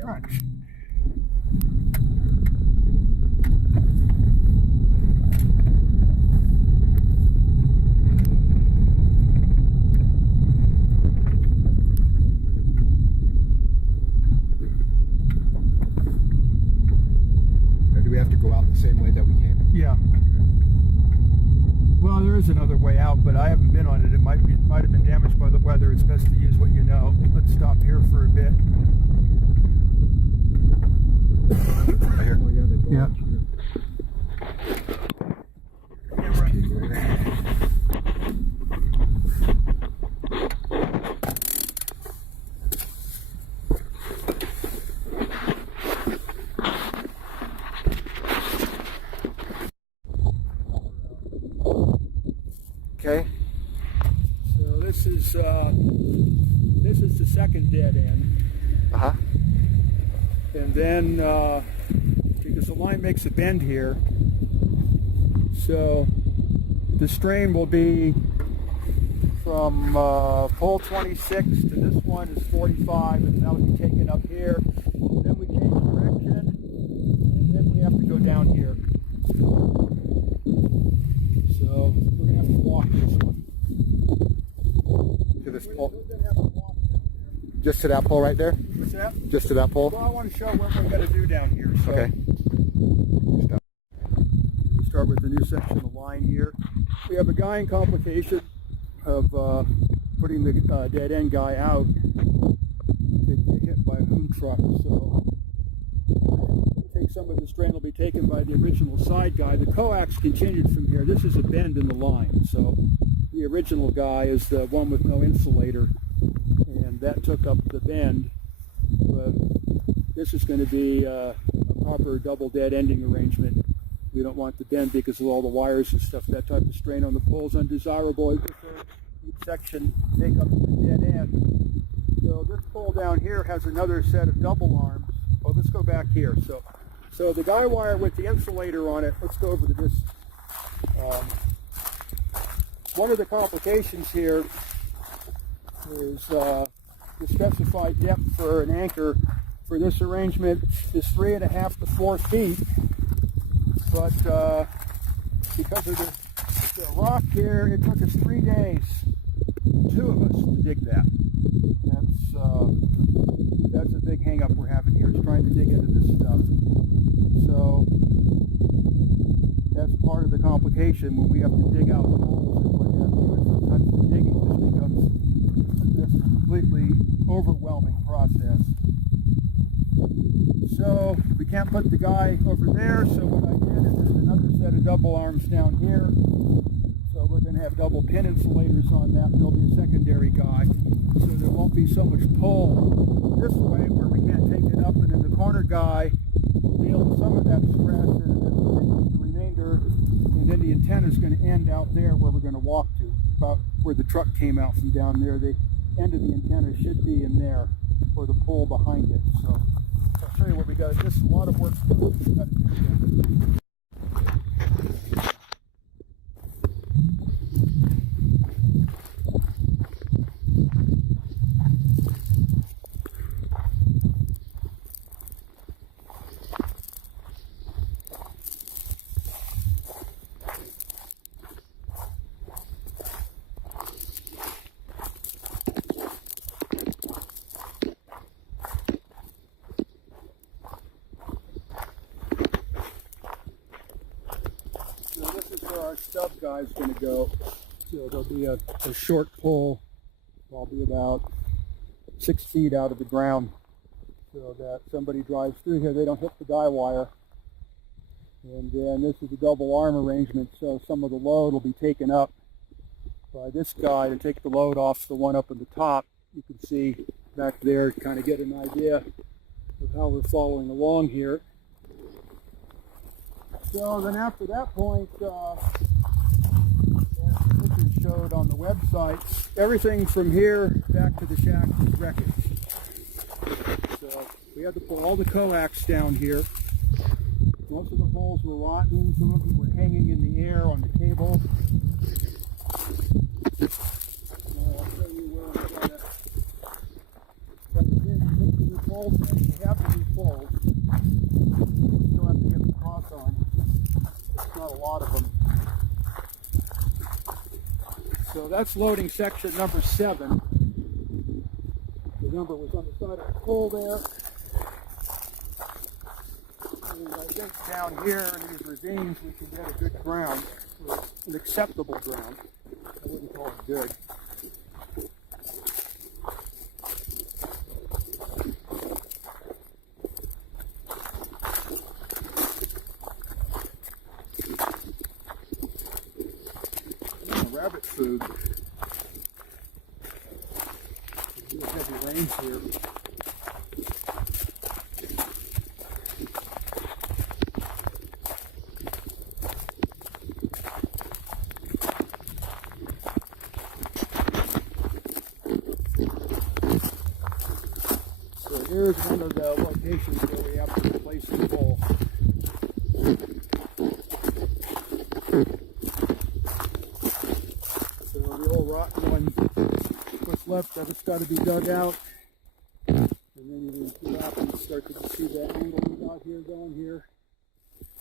Crunch. Or do we have to go out the same way that we came? Yeah. Well, there is another way out, but I haven't been on it. It might have been damaged by the weather. It's best to use what you know. Let's stop here for a bit. Right here? Oh, yeah, they go Yeah. out here. Yeah, right. Okay. So this is the second dead end, Uh-huh. and then because the line makes a bend here, so the strain will be from pole 26 to this one is 45, and that'll be taken up here. Then we change direction, and then we have to go down here. So we're gonna have to walk this one. To this pole. Just to that pole right there? What's that? Just to that pole? Well, I want to show what we're going to do down here. So Okay. we'll start with the new section of the line here. We have a guying complication of putting the dead end guy out. They get hit by a boom truck, so take some of the strain will be taken by the original side guy. The coax continued from here. This is a bend in the line, so the original guy is the one with no insulator, and that took up the bend. But this is going to be a proper double dead ending arrangement. We don't want the bend because of all the wires and stuff. That type of strain on the pole is undesirable. We prefer each section take up the dead end. So this pole down here has another set of double arms. Oh, let's go back here. So the guy wire with the insulator on it, let's go over to this. One of the complications here is the specified depth for an anchor for this arrangement is 3.5 to 4 feet. But because of the rock here, it took us 3 days, 2 of us, to dig that. That's a big hang up we're having here, is trying to dig into this stuff. So that's part of the complication when we have to dig out holes and what have you, and sometimes the digging just becomes this completely overwhelming process. So we can't put the guy over there, so what I did is there's another set of double arms down here. So we're going to have double pin insulators on that, and there'll be a secondary guy. So there won't be so much pull this way where we can't take it up, and then the corner guy will deal with some of that stress, and then the remainder, and then the antenna is going to end out there where we're going to walk to, about where the truck came out from down there. The end of the antenna should be in there, or the pole behind it. So I'll show you what we got. This is a lot of work to do. We got to do that. Our stub guy is going to go. So there'll be a short pole, probably about 6 feet out of the ground, so that somebody drives through here, they don't hit the guy wire. And then this is a double arm arrangement, so some of the load will be taken up by this guy to take the load off the one up at the top. You can see back there to kind of get an idea of how we're following along here. So then after that point, as the showed on the website, everything from here back to the shack is wreckage. So we had to pull all the coax down here. Most of the poles were rotten, some of them were hanging in the air on the cable. I'll show you where I'm going to put the poles in. We have the new poles. Still have to get the cross on. There's not a lot of them. So that's loading section number 7. The number was on the side of the pole there. And I think down here in these ravines we can get a good ground, or an acceptable ground. I wouldn't call it good. Rabbit food. There's heavy rains here. So here's one of the locations where we have to replace the pole. Rotten one, what's left of it's got to be dug out, and then you can get up and start to see that angle we got here going here.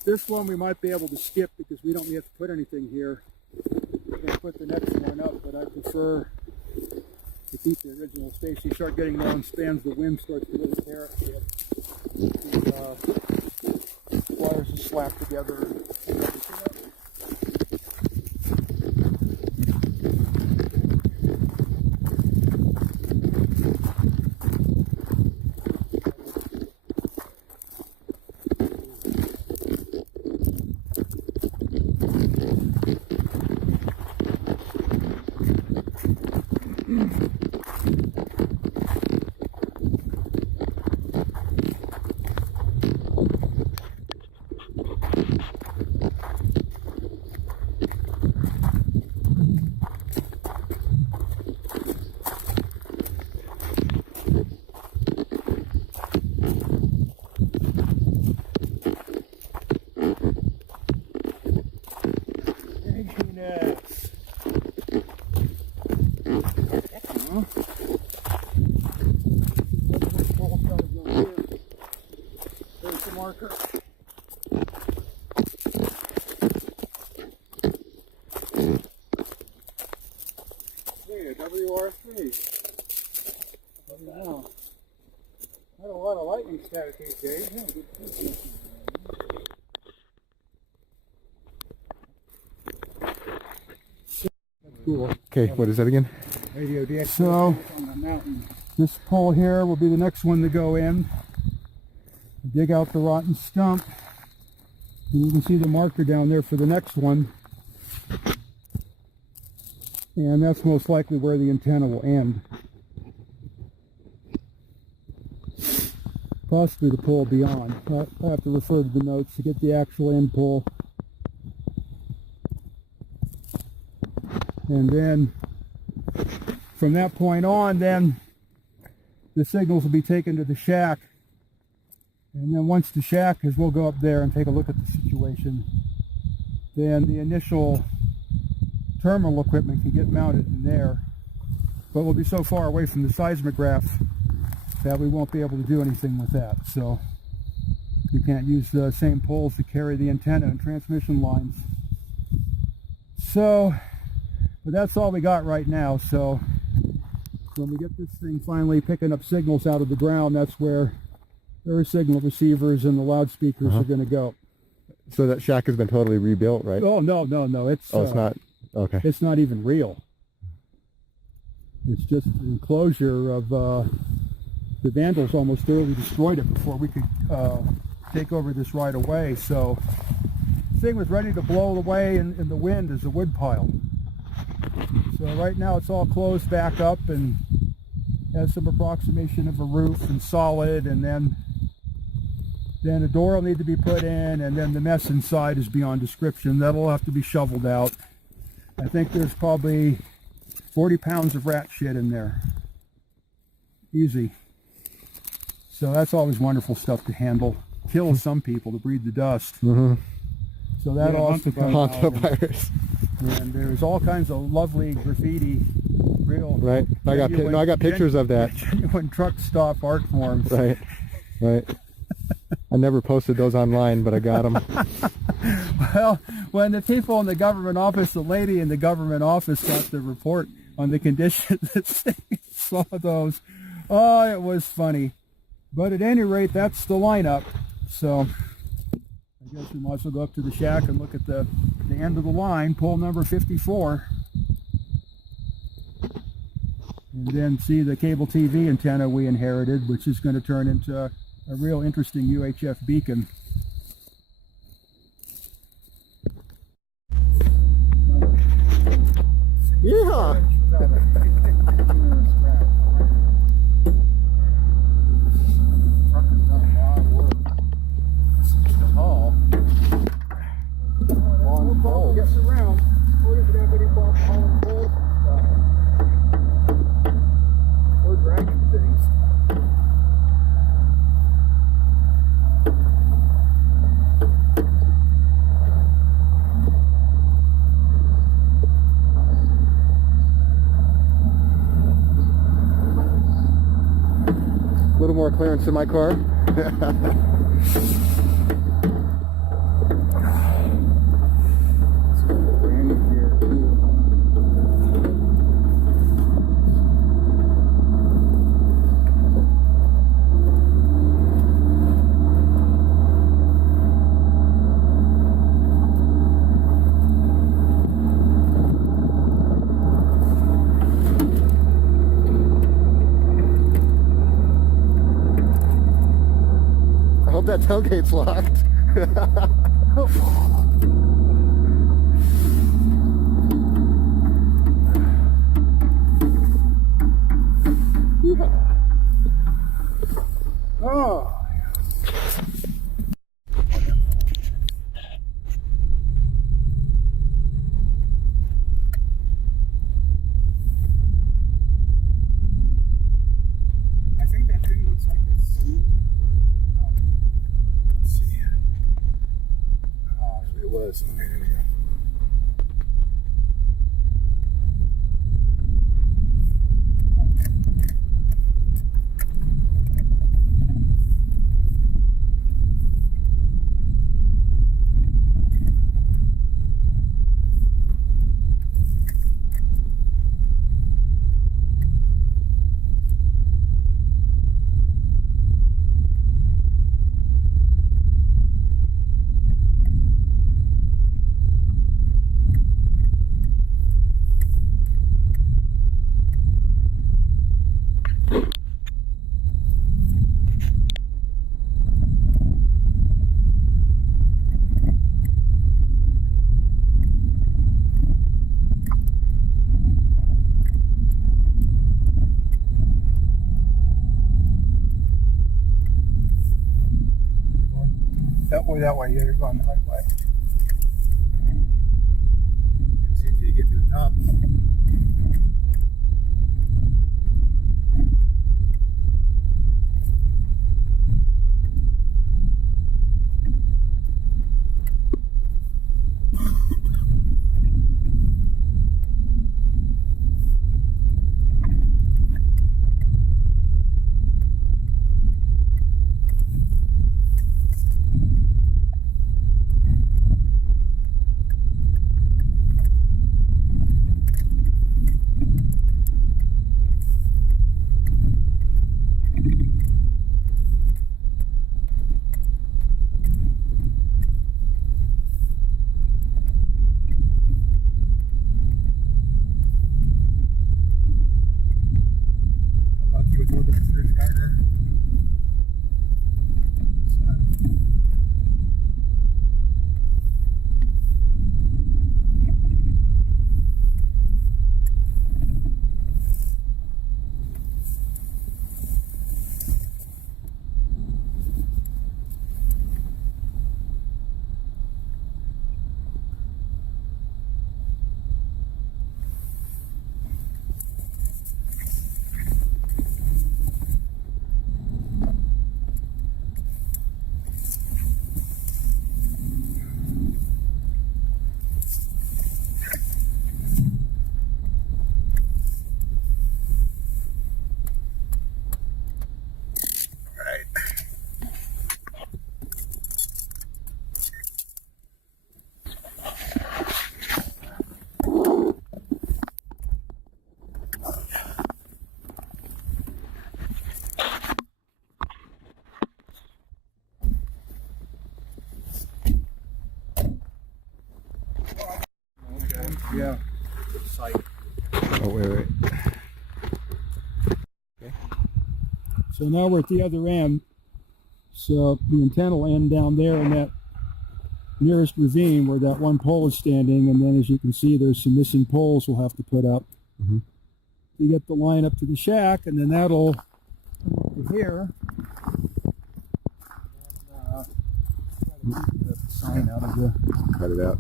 This one we might be able to skip because we don't have to put anything here. We're going to put the next one up, but I prefer to keep the original space. You start getting long spans, the wind starts to really tear it. The wires are slapped together and everything else. There's the marker. Hey, a WR3. Wow. Not a lot of lightning static these days. Yeah, good. Cool. Okay, what is that again? Radio DX. So, this pole here will be the next one to go in. Dig out the rotten stump. And you can see the marker down there for the next one. And that's most likely where the antenna will end. Possibly the pole beyond. I'll have to refer to the notes to get the actual end pole. And then from that point on, then the signals will be taken to the shack. And then once the shack is, we'll go up there and take a look at the situation. Then the initial terminal equipment can get mounted in there. But we'll be so far away from the seismograph that we won't be able to do anything with that. So we can't use the same poles to carry the antenna and transmission lines. So, but that's all we got right now. So when we get this thing finally picking up signals out of the ground, that's where their signal receivers and the loudspeakers are going to go. So that shack has been totally rebuilt, right? Oh, no. It's not. Okay. It's not even real. It's just an enclosure of, the vandals almost thoroughly destroyed it before we could take over this right away. So the thing was ready to blow away in the wind as a wood pile. So right now it's all closed back up and has some approximation of a roof and solid, and then a door will need to be put in, and then the mess inside is beyond description. That'll have to be shoveled out. I think there's probably 40 pounds of rat shit in there. Easy. So that's always wonderful stuff to handle. Kills some people to breed the dust. So that also comes out. Virus. And there's all kinds of lovely graffiti real. Right. I got pictures of that. Genuine truck stop art forms. Right. Right. I never posted those online, but I got them. Well, when the people in the government office, the lady in the government office got the report on the condition that saw those, oh, it was funny. But at any rate, that's the lineup. So I guess we might as well go up to the shack and look at the end of the line, pole number 54. And then see the cable TV antenna we inherited, which is going to turn into a real interesting UHF beacon. Yeehaw! Gets around. Or if anybody bought hauling poles or dragging things. A little more clearance in my car. I hope that tailgate's locked. Oh. I think that thing looks like a seed, or no? Let's see. Oh, it was. Okay, there we go. That way, yeah, you're going the right way. See until you get to the top. So now we're at the other end. So the antenna will end down there in that nearest ravine where that one pole is standing, and then as you can see there's some missing poles we'll have to put up to get the line up to the shack, and then that'll come up to here. And, try to keep the sign out of the... Cut it out.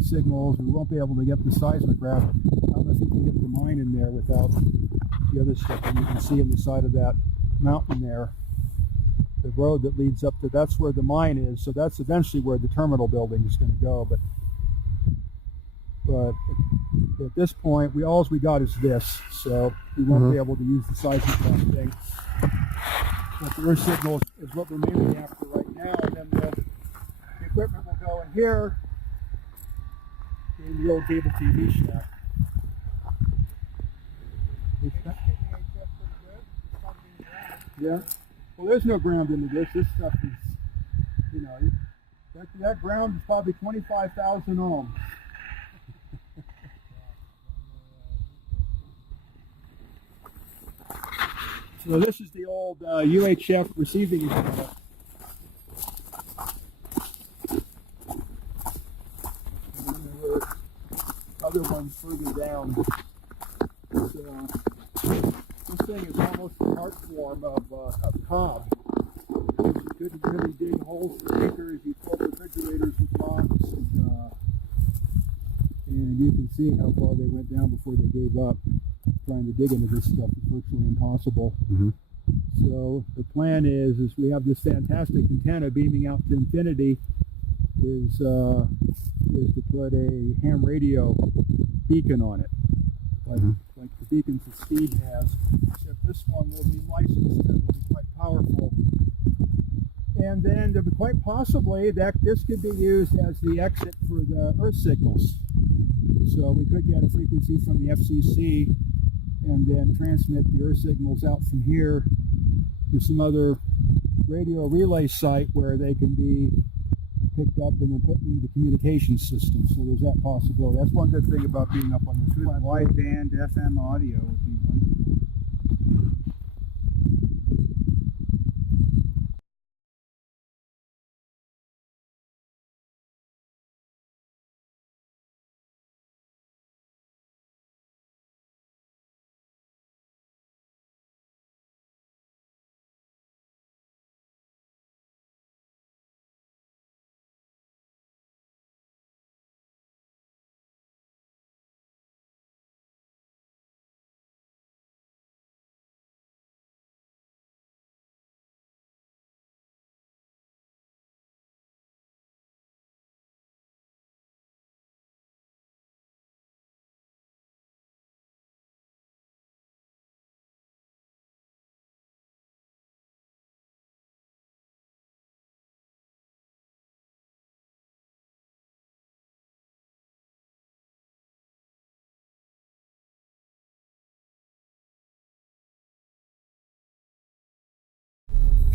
Signals, we won't be able to get the seismic graph. I don't know if you can get the mine in there without the other stuff. And you can see on the side of that mountain there, the road that leads up to, that's where the mine is. So that's eventually where the terminal building is going to go. But at this point, all we got is this. So we won't be able to use the seismic graph thing. But the earth signal is what we're mainly after right now. And then the equipment will go in here, in the old cable TV shack. Yeah. Well, there's no ground into this. This stuff is, you know, that ground is probably 25,000 ohms. So this is the old UHF receiving antenna. Other ones further down. This thing is almost the art form of cob. You couldn't really dig holes for acres. You filled refrigerators with rocks, and you can see how far they went down before they gave up. Trying to dig into this stuff is virtually impossible. So the plan is we have this fantastic antenna beaming out to infinity. Is to put a ham radio beacon on it, like the beacons that Steve has, except this one will be licensed and will be quite powerful. And then quite possibly that this could be used as the exit for the earth signals. So we could get a frequency from the FCC and then transmit the earth signals out from here to some other radio relay site where they can be picked up and then put into the communication system. So there's that possibility. That's one good thing about being up on this good wideband FM audio would be wonderful.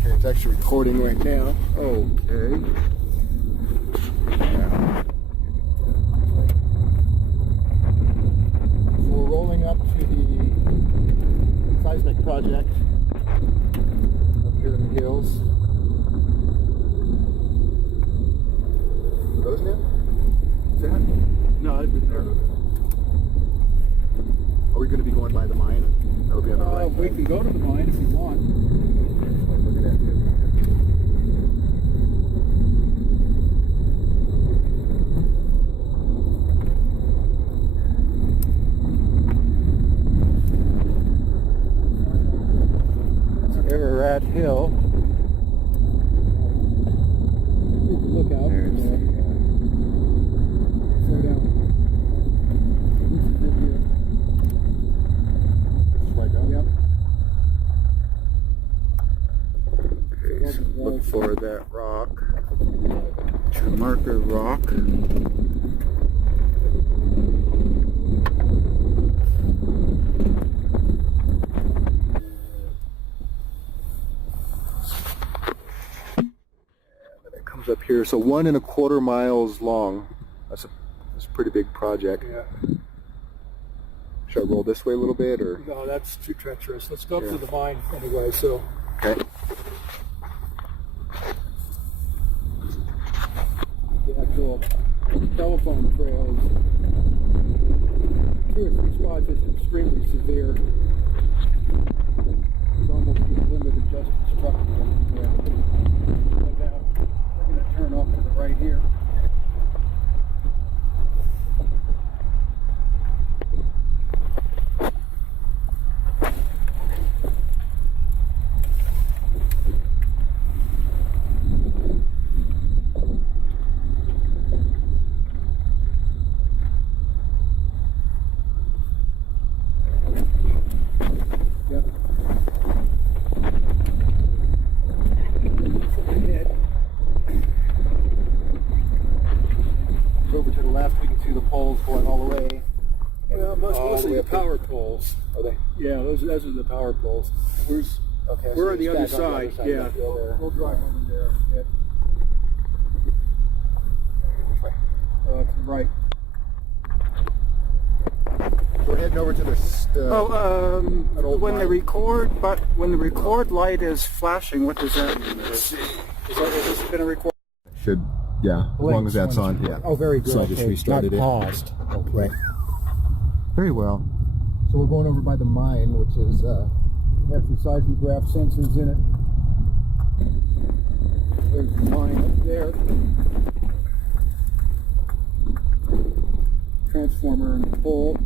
Okay, it's actually recording right now. Okay. So we're rolling up to the seismic project up here in the hills. Are those new? Is that? No, I've been there. Are we going to be going by the mine? Or are we on the right we side? can go to the mine if you want. Look at that. Ararat Hill. Look out there. Slow down. This is it here. Right down. Yep. Okay, so look for that rock. To marker rock. Up here. So 1.25 miles long. That's a pretty big project. Yeah. Should I roll this way a little bit, or? No, that's too treacherous. Let's go up Yeah. to the mine anyway. So. Okay. The actual telephone trails, 2 or 3 spots is extremely severe. It's almost to the limit of just construction. We're going to turn off to the right here. Over to the left, we can see the poles going all the way. Well, mostly the power poles. Are they? Yeah, those are the power poles. Okay. We're on the other side. Yeah, we'll drive over there. Yeah. Which way? To the right. So we're heading over to the When the record light is flashing, what does that mean? Is this going to record? Should, yeah, as long as that's on, yeah. Oh, very good. So I just restarted it. Paused. Okay. Right. Very well. So we're going over by the mine, which is, Has the seismograph sensors in it. There's the mine up there. Transformer and the pole.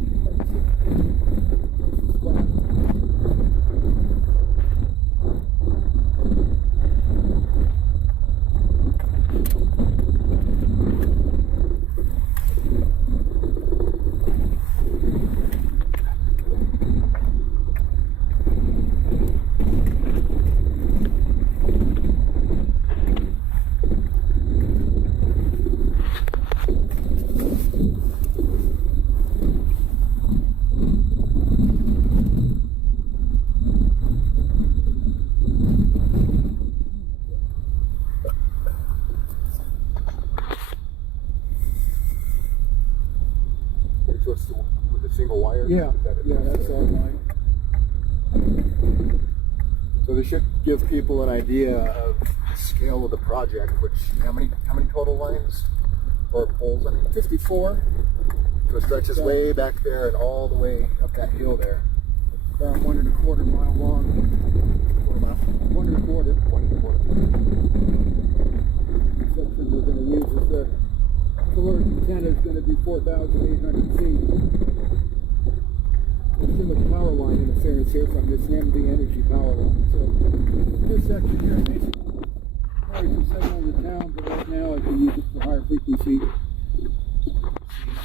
so it's with a single wire? Yeah, Is that it? yeah, that's all mine. So this should give people an idea of the scale of the project, which, how many total lines or poles? I mean, 54. So it stretches way back there and all the way up that hill there. About 1.25 mile long. Quarter mile? 1.25. 1.25. The section we're going to use is the caloric antenna is going to be 4,800 feet. There's too much power line interference here from this NMD energy power line. So this section here basically carries the signal in the town, but right now I can use it for higher frequency.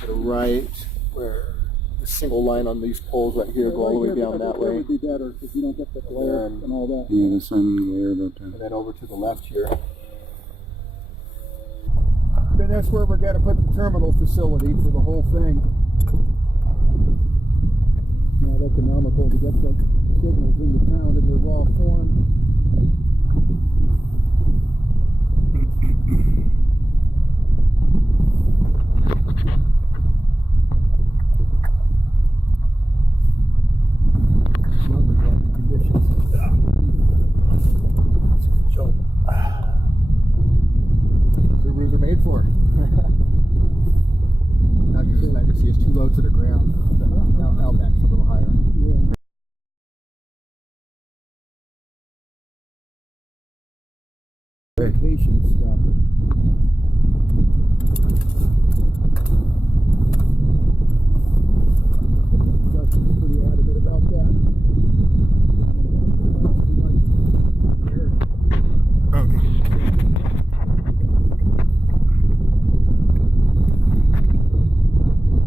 To the right, where the single line on these poles right here go all the way down that way. That would be better because you don't get the glare and all that. Yeah, the sun glare about that. And then over to the left here. And that's where we're going to put the terminal facility for the whole thing. Not economical to get the signals in the town in their raw form. Lovely working conditions. So, the roofs are made for. Now because the legacy is too low to the ground. Now back's a little higher. Yeah. Vacation stuff. Justin's pretty adamant about that.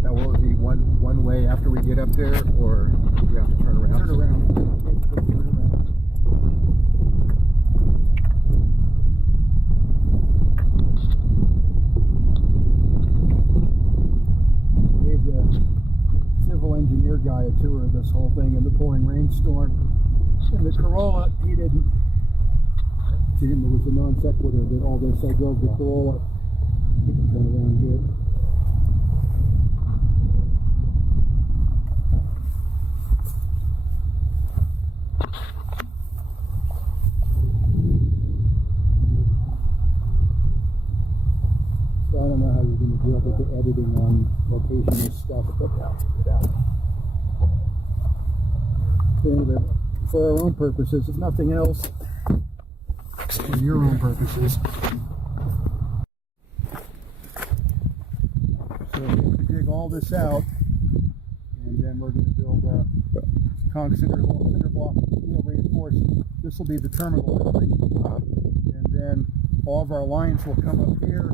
Now will it be one way after we get up there, or we have to turn around? Turn around. Gave the civil engineer guy a tour of this whole thing in the pouring rainstorm. In the Corolla, he didn't to him. There was a non sequitur that all this. I drove the Corolla. You can turn around here. So I don't know how you're going to deal with the editing on location and stuff, but anyway, for our own purposes, if nothing else, for your own purposes. So we have to dig all this out, and then we're going to build a cinder block steel reinforced. This will be the terminal building, and then all of our lines will come up here,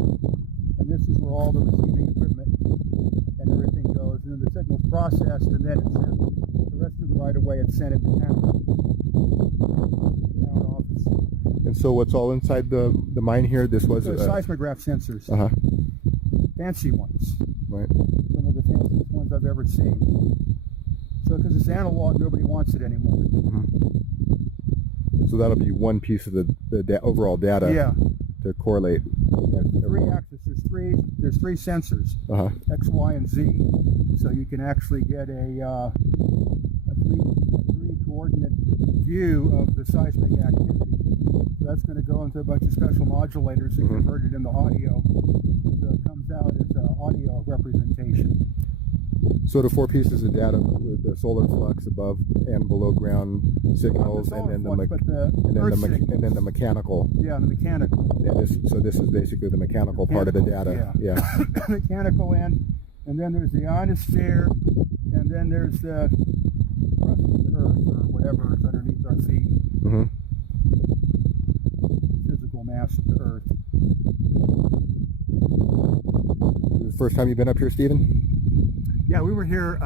and this is where all the receiving equipment and everything goes, and then the signal's processed, and then it's sent. The rest of the right of way, it's sent into town office. And so what's all inside the mine here? This was seismograph sensors. Fancy ones. Right. Some of the fanciest ones I've ever seen. So because it's analog, nobody wants it anymore. So that'll be one piece of the overall data. Yeah. To correlate. Yeah, three axes. There's three sensors. X, Y, and Z. So you can actually get a three coordinate view of the seismic activity. So that's going to go into a bunch of special modulators and convert it into audio. So it comes out as an audio representation. So the four pieces of data with the solar flux above and below ground signals, and then the mechanical. Yeah, the mechanical. Yeah, so this is basically the mechanical part of the data. Yeah. Mechanical end, and then there's the ionosphere, and then there's the crust of the earth, or whatever is underneath our feet. Physical mass of the earth. This is the first time you've been up here, Stephen? Yeah, we were here